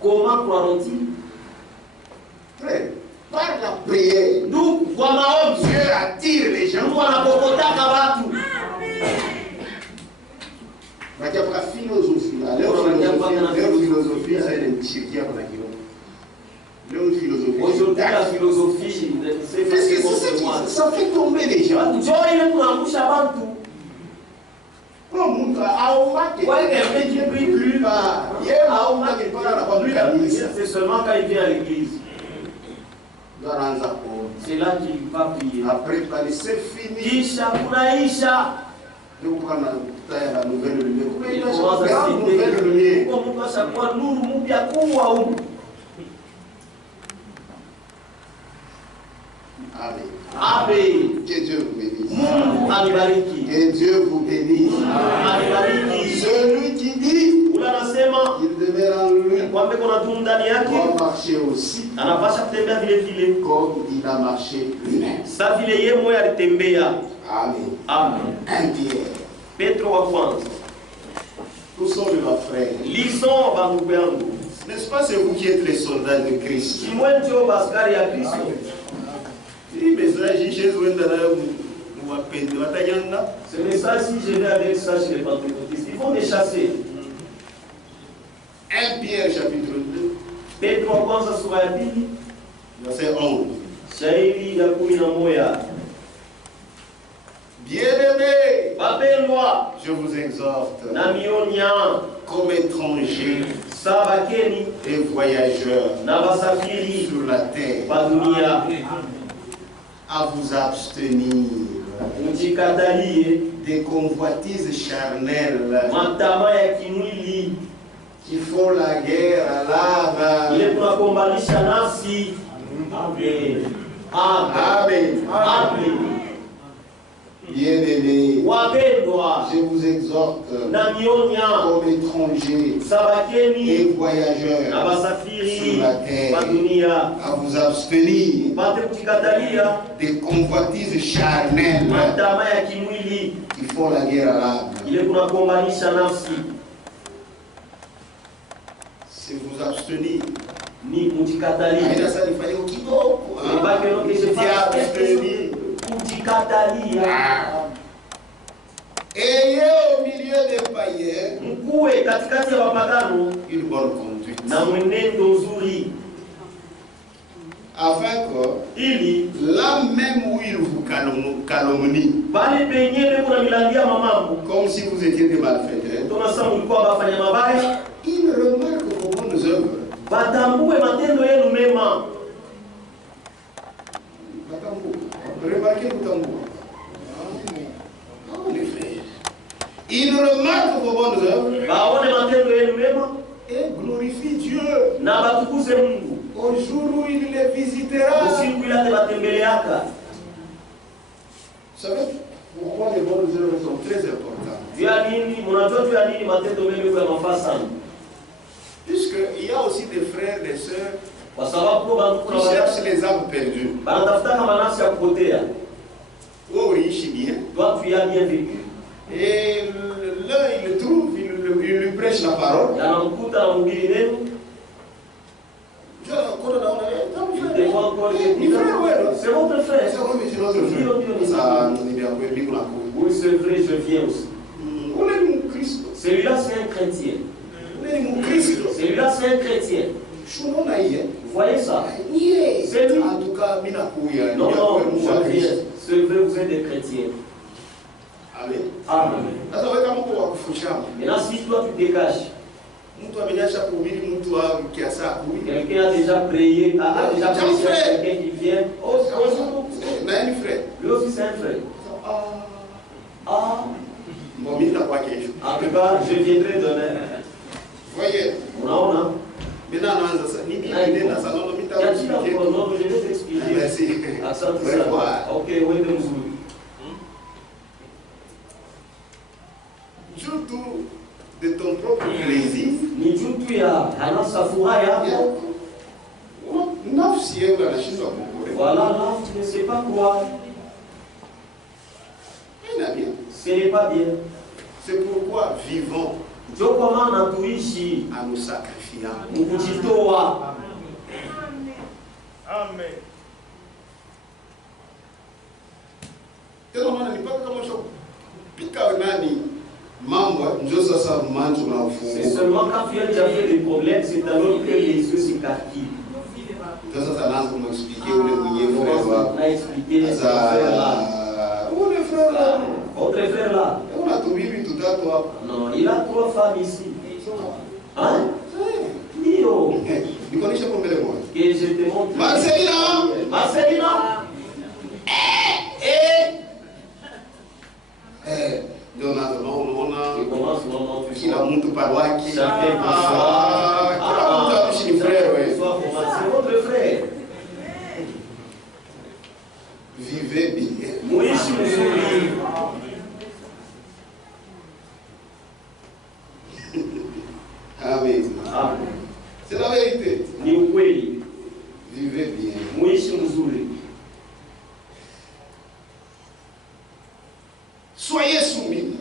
Comment croiront-ils? Frère, par la prière, nous, Dieu attire les gens. Nous, on philosophie. Philosophie, c'est une chiquille à la aujourd'hui, la philosophie, ça fait tomber les gens. C'est seulement quand il vient à l'église. C'est là qu'il va prier. Après, c'est fini. Isha. Il Amen. Que Dieu vous bénisse. Que Dieu vous bénisse. Celui qui dit il demeure en lui doit marcher aussi comme il a marché lui-même. Amen. Un Pierre. Petro wa kwanza. Nous sommes leurs frères. Lisons bandugu yangu. N'est-ce pas c'est vous qui êtes les soldats de Christ? Kimwenjo baskari ya Kristo. Ce message, si je vais avec ça chez les pentecôtistes, ils vont me chasser. 1 Pierre chapitre 2. Petro wa kwanza sura ya pili. Verset 11. Shairi ya 11. Bien-aimés, je vous exhorte, comme étrangers et voyageurs sur la terre, à vous abstenir des convoitises charnelles qui font la guerre à l'âme. Amen. Bien-aimés, je vous exhorte comme étrangers et voyageurs sur la terre à vous abstenir des convoitises charnelles qui font la guerre à l'âme. C'est vous abstenir. Ayez au milieu des païens une bonne conduite, afin que là même où il vous calomnie, comme si vous étiez des malfaiteurs, il remarque vos bonnes œuvres. Remarquez vos tambours. Il remarque vos bonnes œuvres et glorifie Dieu au jour où il les visitera. Vous savez pourquoi les bonnes œuvres sont très importantes? Puisqu'il y a aussi des frères et des sœurs qui cherchent les âmes perdues. Oh, riche bien. Toi, tu as bien vécu. Et là, il le trouve, il lui prêche la parole. C'est votre frère. Oui, c'est vrai, je viens aussi. Celui-là, c'est un chrétien. Celui-là, c'est un chrétien. Vous voyez ça? C'est lui. En tout cas, non, je viens. C'est vrai, vous êtes des chrétiens. Amen. Maintenant, si toi tu dégages, quelqu'un a déjà prié, a déjà prié quelqu'un qui vient. Lui aussi c'est un frère. Ah, Bon, mimi nitakuwa kesho. en tout cas, je viendrai demain. Voyez. Unaona? Maintenant naanza sasa nini nenda salon mimi Katika pronom, je vais t'expliquer. Merci. Asante sana. Okay, wende mzuri. Joue tout de ton propre plaisir. Ni juu tu ya hanasa furaha yako. Nafsi yangu anashindwa kukule. Voilà, là, tu ne sais pas quoi. Ce n'est pas bien. C'est pourquoi vivons Ndio kwa maana tuishi en nous sacrifiant. mkujitoa. Amen. Tena maana nipaka kama sho pika nani mambo ndio sasa manzo na C'est ufungu. seulement quand tu as déjà fait des problèmes, c'est alors que les yeux s'écarquillent. Ndio sasa naanza kumexpliquer ule mwenyewe frère On wa a expliqué les frères là. ule frère là. Votre frère là. Una tubibi tutatu hapa. Non, il a 3 femmes ici. Hein? Ndio. Nikonisha kwa mbele moja. Que je te montre. Marcelina! Marcelina! Ndio naanza unaona Tu commences vraiment tu kila mtu parwaki. Chacun pour soi. Kila mtu abishi ni frère wewe. C'est votre frère. Vivez bien. Muishi mzuri. Amen. Ah, C'est la vérité. ni ukweli. Vivez bien. Muishi mzuri. Soyez soumis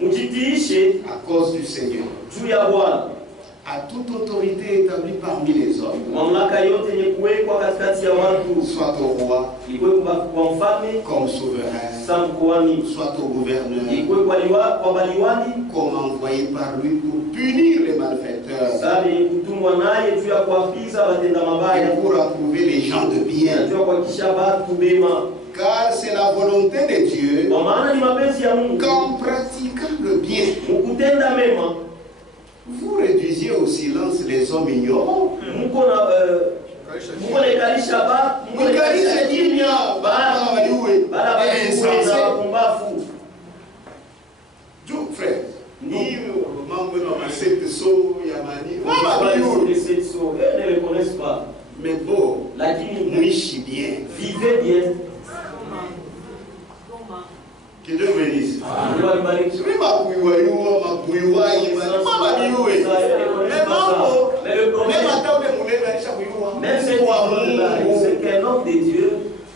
Mjitiishe à cause du Seigneur juu ya Bwana. à toute autorité établie parmi les hommes, Mamlaka yote yenye kuwekwa katikati ya watu, soit au roi ikuwe kwa mfalme, comme souverain, sa mkoani, soit au gouverneur ikuwe kwa maliwani, comme envoyé par lui pour punir les malfaiteurs sabe kutumwa naye juu ya kuapiza watenda mabaya, et pour approuver les gens de bien. juu ya kuhakikisha watu bema. Car c'est la volonté de Dieu Kwa maana ni mapenzi ya Mungu qu'en pratiquant le bien, mkutenda mema, vous réduisiez au silence les hommes ignorants. mko naikalisha kimya bala Insensé. wapumbavu. Dieu, frère, ni mambo na masecte so ya mani. Eux ne le connaissent pas. Mais bon, Lakini muishi bien. vivez bien. Que Dieu bénisse. Mungu alibariki. Sio makuiwa makuiwai mama niwe. Mambo, même hata ule munene alishakuiwa. Même cet homme-là, c'est qu'un homme de Dieu,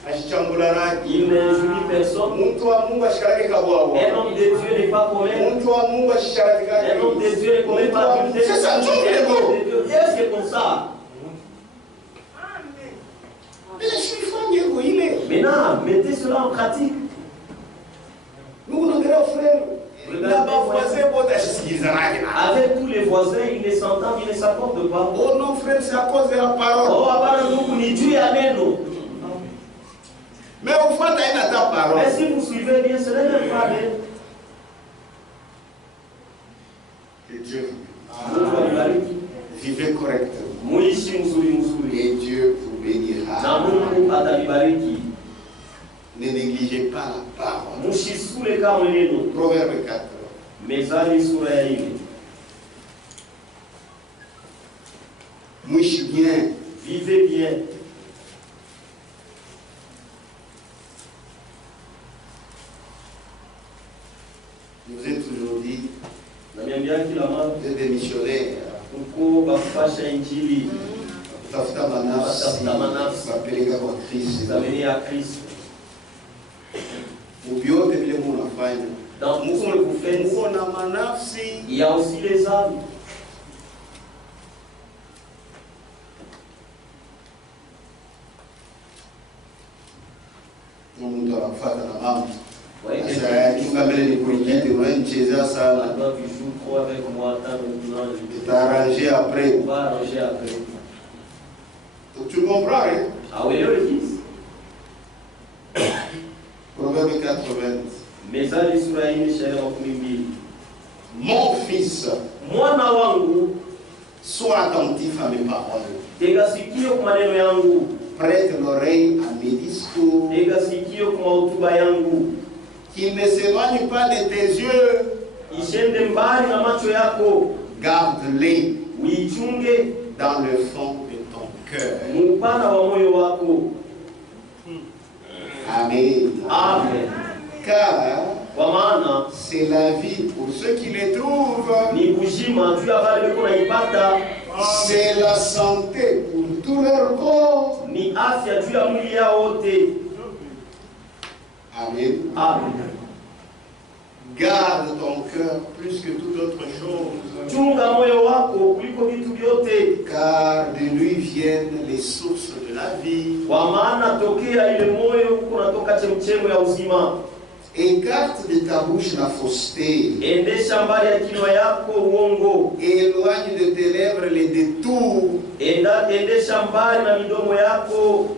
Ashichambula raki. il n'injurie personne. Muntu wa Mungu ashikarake kabwawa. Un homme de Dieu n'est pas comme un. Muntu wa Mungu ashikarake kabwawa. Un homme de Dieu ne commet pas d'adultère. C'est ça, tout le monde. C'est comme ça. Mais je suis fan de ile. Maintenant, mettez cela en pratique. Nous on a frère. Là-bas voisin bote ashisikilizanake na. Avec tous les voisins, ils ne s'entendent, ils ne s'accordent pas. Oh non frère, c'est à cause de la parole. Oh, hapana ndugu, ni juu ya neno. Mais au fond, tu as ta parole. Mais si vous suivez bien, ce n'est même pas bien. Que Dieu Mungu alibariki. vivez correctement. Muishi mzuri. Et Dieu vous Na bénira. Mungu atalibariki. Ne négligez pas la parole. Msisule kama neno. Proverbe 4. Mezali sura ya 4. Mouche bien. Vivez bien. Je vous ai toujours dit, Namiambia kila mara vous êtes des missionnaires. uko bakufasha injili, Tafuta manafsi. Tafuta manafsi. Wapeleka kwa Kristo. zameni ya Kristo. Vyote vile munafanya. Dans tout ce que vous faites, Muko na manafsi. il y a aussi les âmes. Mtu anafuata na mambo. Voyez que Sasa kinga mbele ni kuingia unacheza sana. maintenant tu joues trop avec moi, maintenant je Tu arrangé après. on va arranger après. Tu comprends, hein? Ah oui, le fils. Proverbe 80. Mezali sura ya 4 shairi ya 12. Mon fils, Mwana wangu, sois attentif à mes paroles. tega sikio kwa maneno yangu, Prête l'oreille à mes discours. tega sikio kwa hotuba yangu. Qu'il ne s'éloigne pas de tes yeux. Ishende mbali na macho yako. Garde-les Uichunge dans le fond de ton cœur. Mupana wa moyo wako. Amen. Amen. Car Kwa maana c'est la vie pour ceux qui les trouvent. ni bujima juu ya wale wako naipata. C'est la santé pour tout leur corps. Ni afya juu ya mwili yao wote. Amen. Amen. Garde ton cœur plus que toute autre chose. Chunga moyo wako kuliko vitu vyote. Car de lui viennent les sources de la vie. Kwa maana tokea ile moyo kunatoka chemchemo ya uzima. Écarte de ta bouche la fausseté. Endesha mbali ya kinywa yako uongo. Éloigne de tes lèvres les détours. Endesha mbali na midomo yako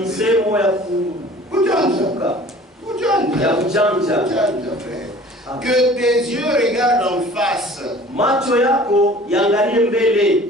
misemo ya kujanja. Ya kujanja. Que tes yeux regardent en face. Macho yako yaangalie mbele.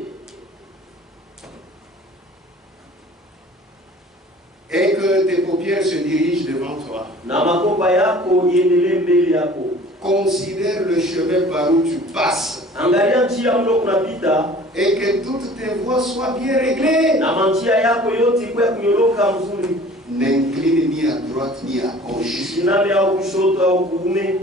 Et que tes paupières se dirigent devant toi. Na makopa yako iendelee mbele yako. Considère le chemin par où tu passes. Angalia njia mlo kunapita. Et que toutes tes voies soient bien réglées. Na manjia yako yote ikuwe kunyoroka mzuri. N'incline ni à droite ni à gauche. Usiname au kushoto au kuume.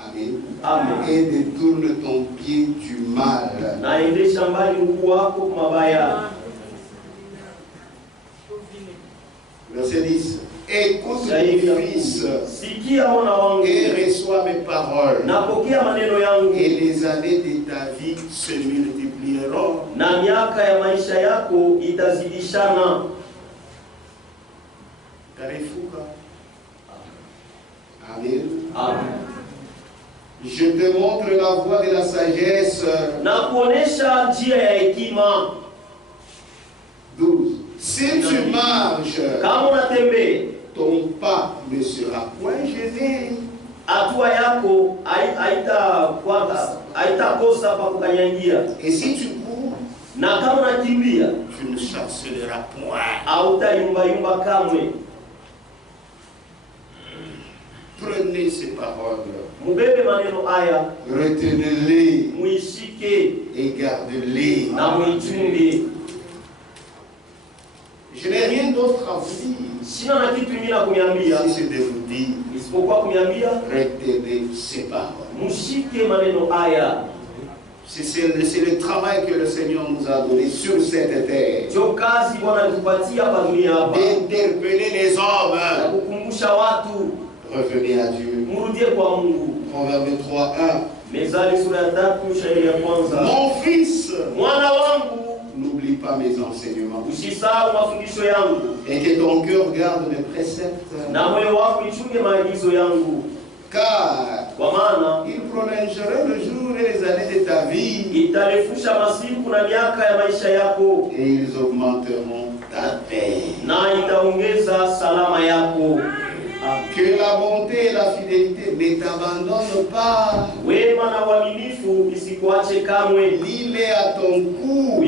Amen. Amen. Et détourne ton pied du mal. Na endesha mbali mguu wako kwa mabaya. Verset 10. Écoute mon fils et reçois mes paroles. Napokea maneno yangu. Et les années de ta vie se multiplieront. Na miaka ya maisha yako itazidishana. Amen. Amen. Je te montre la voie de la sagesse. Na kuonesha njia ya hekima. 12. Si tu marches, kama unatembea, ton pas ne sera point gêné. Hatua yako haitakosa pa kukanyagia. Et si tu cours, na kama unakimbia, tu ne chancelleras point. Hautayumbayumba kamwe. Prenez ces paroles. Mubebe maneno haya. Retenez-les. Muishike. Et gardez-les. Na muichunge. Je n'ai rien d'autre à vous dire. Sina na kitu kingine kuniambia. Si c'est de vous dire. Isipokuwa kuniambia. Retenez ces paroles. Mushike maneno haya. C'est le travail que le Seigneur nous a donné sur cette terre. D'interpeller les hommes. Revenez à Dieu. Proverbe 3:1. Mon fils, n'oublie pas mes enseignements. Et que ton cœur garde mes préceptes. Car il prolongerait le jour et les années de ta vie. Et ils augmenteront ta paix. Que la bonté et la fidélité ne t'abandonnent pas. Lis-les à ton cou.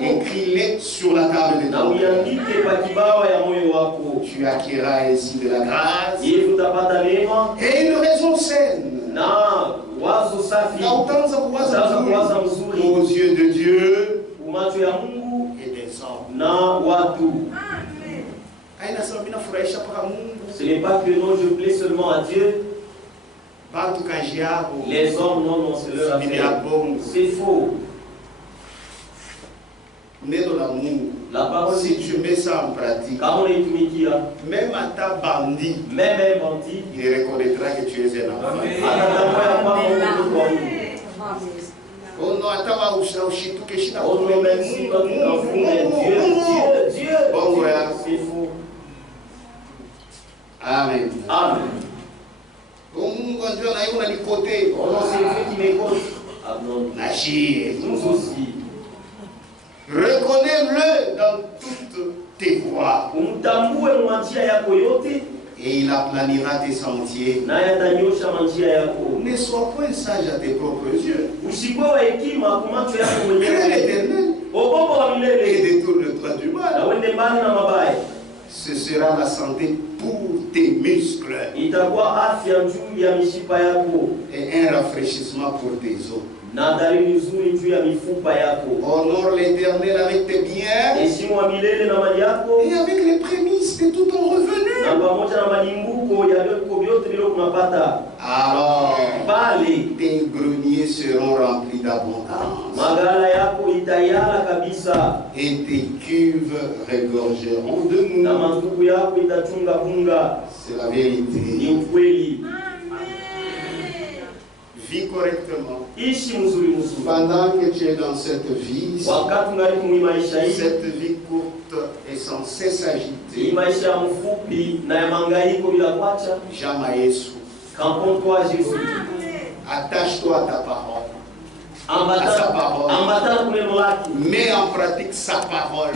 Écris-les sur la table de ton cœur. Tu acquériras ainsi de la grâce et une raison saine. Aux yeux de Dieu et des hommes. Ce n'est pas que non, je plais seulement à Dieu. Les hommes, non, non, c'est leur affaire. C'est faux. La parole, si tu mets ça en pratique, même à ta bandit, il reconnaîtra que tu es un enfant. Oh non, attends, oh non, merci, Dieu, c'est faux. Amen. Amen. Oh non, c'est Dieu qui m'écoute. Nous aussi. Reconnais-le dans toutes tes voies. Et il aplanira tes sentiers. Ne sois point sage à tes propres yeux. Crains l'Éternel et détourne-toi du mal. Ce sera la santé pour tes muscles. Itakuwa afya juu ya mishipa yako. Et un rafraîchissement pour tes os. Na dalili nzuri juu ya mifupa yako. Honore l'Éternel avec tes biens. Heshimu wa milele na mali yako. Et avec les prémices de tout ton revenu. Na pamoja na malimbuko ya vyote vile unapata. Alors, bali tes greniers seront remplis d'abondance. Magala yako itayala kabisa. Et tes cuves regorgeront de mou. Na mandugu yako itachunga bunga. C'est la vérité. Ni ukweli. Vis correctement. Ishi mzuri mzuri. Pendant que tu es dans cette vie, wakati ungali maisha hii, cette vie courte est sans cesse agitée. Maisha mfupi na ya mangaiko bila kuacha. Jama Yesu. Camponne-toi à Jésus. Attache-toi à ta parole. À sa parole. Mets en pratique sa parole.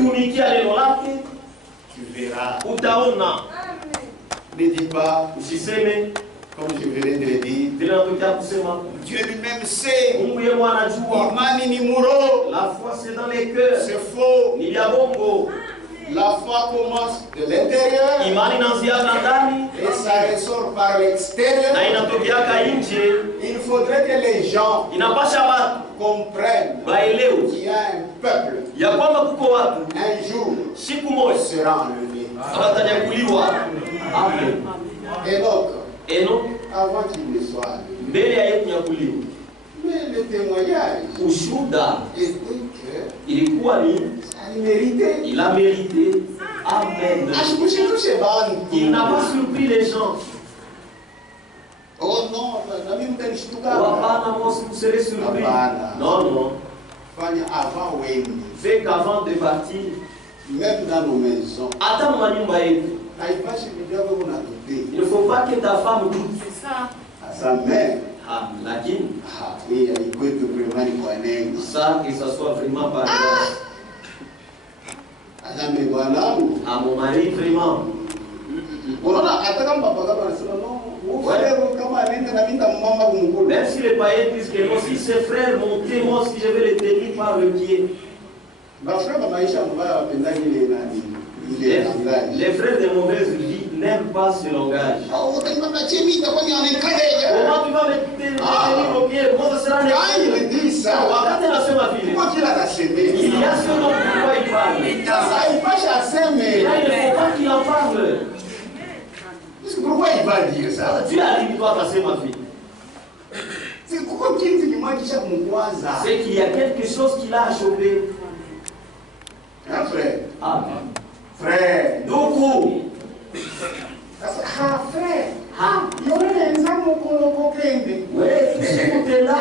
Tu verras. Ne dis pas, comme je venais de le dire, Dieu lui-même sait. Imani ni muro. La foi c'est dans les cœurs. C'est faux. Ni ya bongo. La foi commence de l'intérieur. Imani inaanzia ndani. Et ça ressort par l'extérieur. Na inatokeaka nje. Il faudrait que les gens comprennent qu'il y a un peuple. Ya kwamba kuko watu. Un jour, siku moja sera enlevé. Abatanyakuliwa. Amen. Enoch, avant qu'il ne soit enlevé. Mbele ya yeye kunyakuliwa. Mais le témoignage, ushuhuda ilikuwa ni il a mérité. Amen. Il n'a pas surpris les gens. Oh non, hapana, moi vous serez surpris. Non, non. Fait qu'avant de partir, même dans nos maisons, il ne faut pas que ta femme doute. À sa mère. Lakini ça, que ça soit vraiment par grâce. À mon mari, vraiment. Même si les païens disent que non, si ses frères montaient, moi si je vais les tenir par le pied. Les frères de mauvaise vie n'aiment pas ce langage. Comment tu vas me tenir au pied? Comment ça sera il dit ça. Il y a ce nom pourquoi il parle. Là, il ne faut pas qu'il en parle. Pourquoi il va dire ça? Dieu a dit toi passer ma fille. C'est qu'il y a quelque chose qui l'a chopé. Frère. Amen. Frère. Donc, frère. Oui, tu es là.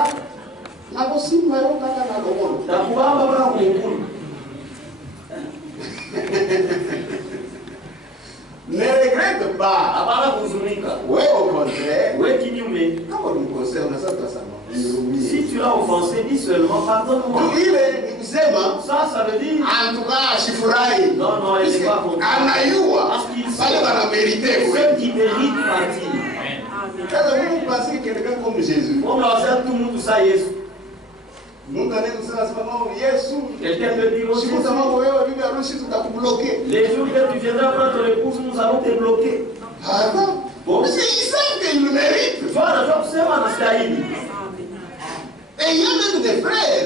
Ne regrette pas. Oui, au contraire. Oui, kinyume. Comment nous concerne ça, si tu l'as offensé, dis seulement pardonne-moi. Ça veut dire. En tout cas, Shifuraï. Non, non, il n'est pas content. Parce qu'il sait ceux qui méritent partir. Vous pensez que quelqu'un comme Jésus. On va faire tout le monde ça, Jésus. Quelqu'un peut dire aussi. Les jours que tu viendras prendre ton épouse, nous allons te bloquer. Ah non. Bon. Parce qu'ils savent qu'ils le méritent. Voilà, je sais, et il y a même des frères.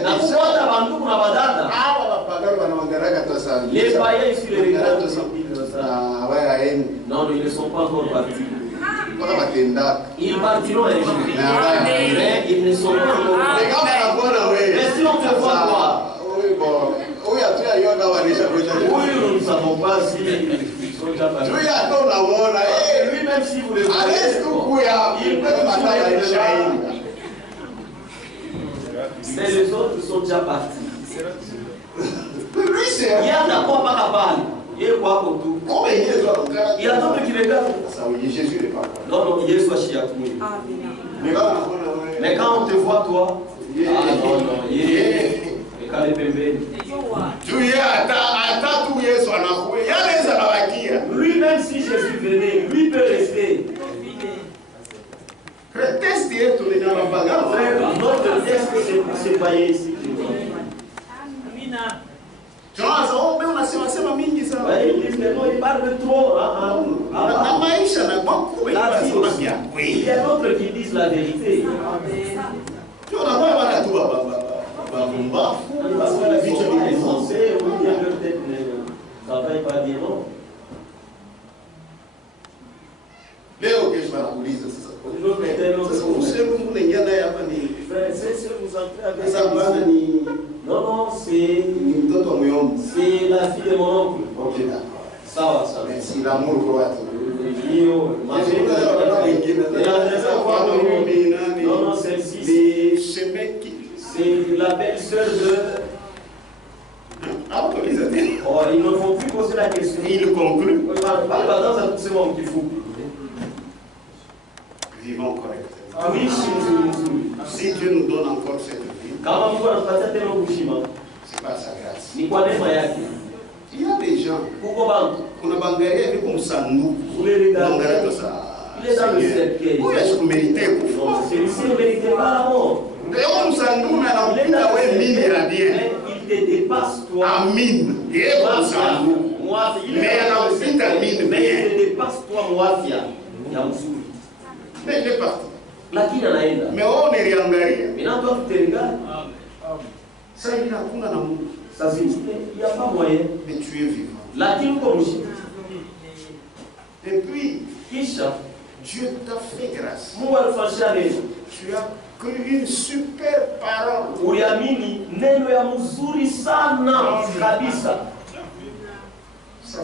Les païens ici, les regardent. Non, ils ne sont pas encore partis. Ils partiront un jour. Mais ils ne sont pas encore partis. Mais si on te voit quoi? Oui, nous ne savons pas si ils sont déjà partis. Lui-même, si vous le voyez, il peut nous. Mais les autres sont déjà partis. Il y a d'abord pas capable. Il y a quoi pour tout? Il y a d'autres qui regardent. Non, non, il y a soit chez mais quand on te voit, toi, non, non, il est. Quand les bébés. Lui-même, si Jésus venait, lui peut rester. Le test est tourné dans la bagarre. Notre test, c'est païen ici. Ouais, ils disent que non, ils parlent de trop. Il y a d'autres qui disent la vérité. Parce que la vie est censée, ou bien peut-être ne travaille pas bien, non. Leo kesho wanakuuliza sasa. Non, non, c'est la fille de mon oncle. Ok, d'accord. Ça va, ça va. Merci, l'amour croate. Non, non, celle-ci, c'est la belle-sœur de... Oh, ils ne vont plus poser la question. Il conclut. C'est bon qu'il faut. Vivons correctement. Oui, si Dieu nous donne encore cette vie, c'est pas sa grâce. Il y a des gens, on a bangaria comme ça, nous, il est dans le cercueil. Où est-ce que vous méritez pour vous? Celui-ci ne méritait pas la mort. Il te dépasse, toi. Amin. Mais il te dépasse, toi, Mwafia. Mais il est parti. Lakini anaenda. Mais on est riangaria. Maintenant, toi, tu te regardes. Ça, il a kuna na Mungu. Ça, il n'y a pas moyen. Mais tu es vivant. Lakini comme et puis, kisha, Dieu t'a fait grâce. Mungu alifanyia neno. Tu as cru une super parole. Uliamini neno ya mzuri sana kabisa. Ça,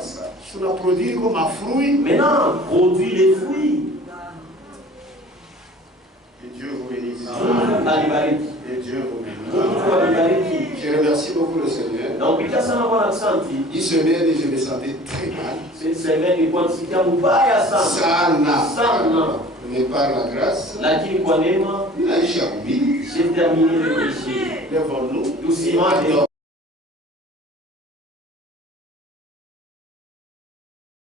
tu l'as produit comme un fruit. Maintenant, produit les fruits. Et Dieu vous bénisse. Et Dieu vous bénisse. Je remercie beaucoup le Seigneur. Il se met et je me sentais très mal. Sana. Mais par la grâce, il a échappé. J'ai terminé le péché. Lèvons-nous. Doucement.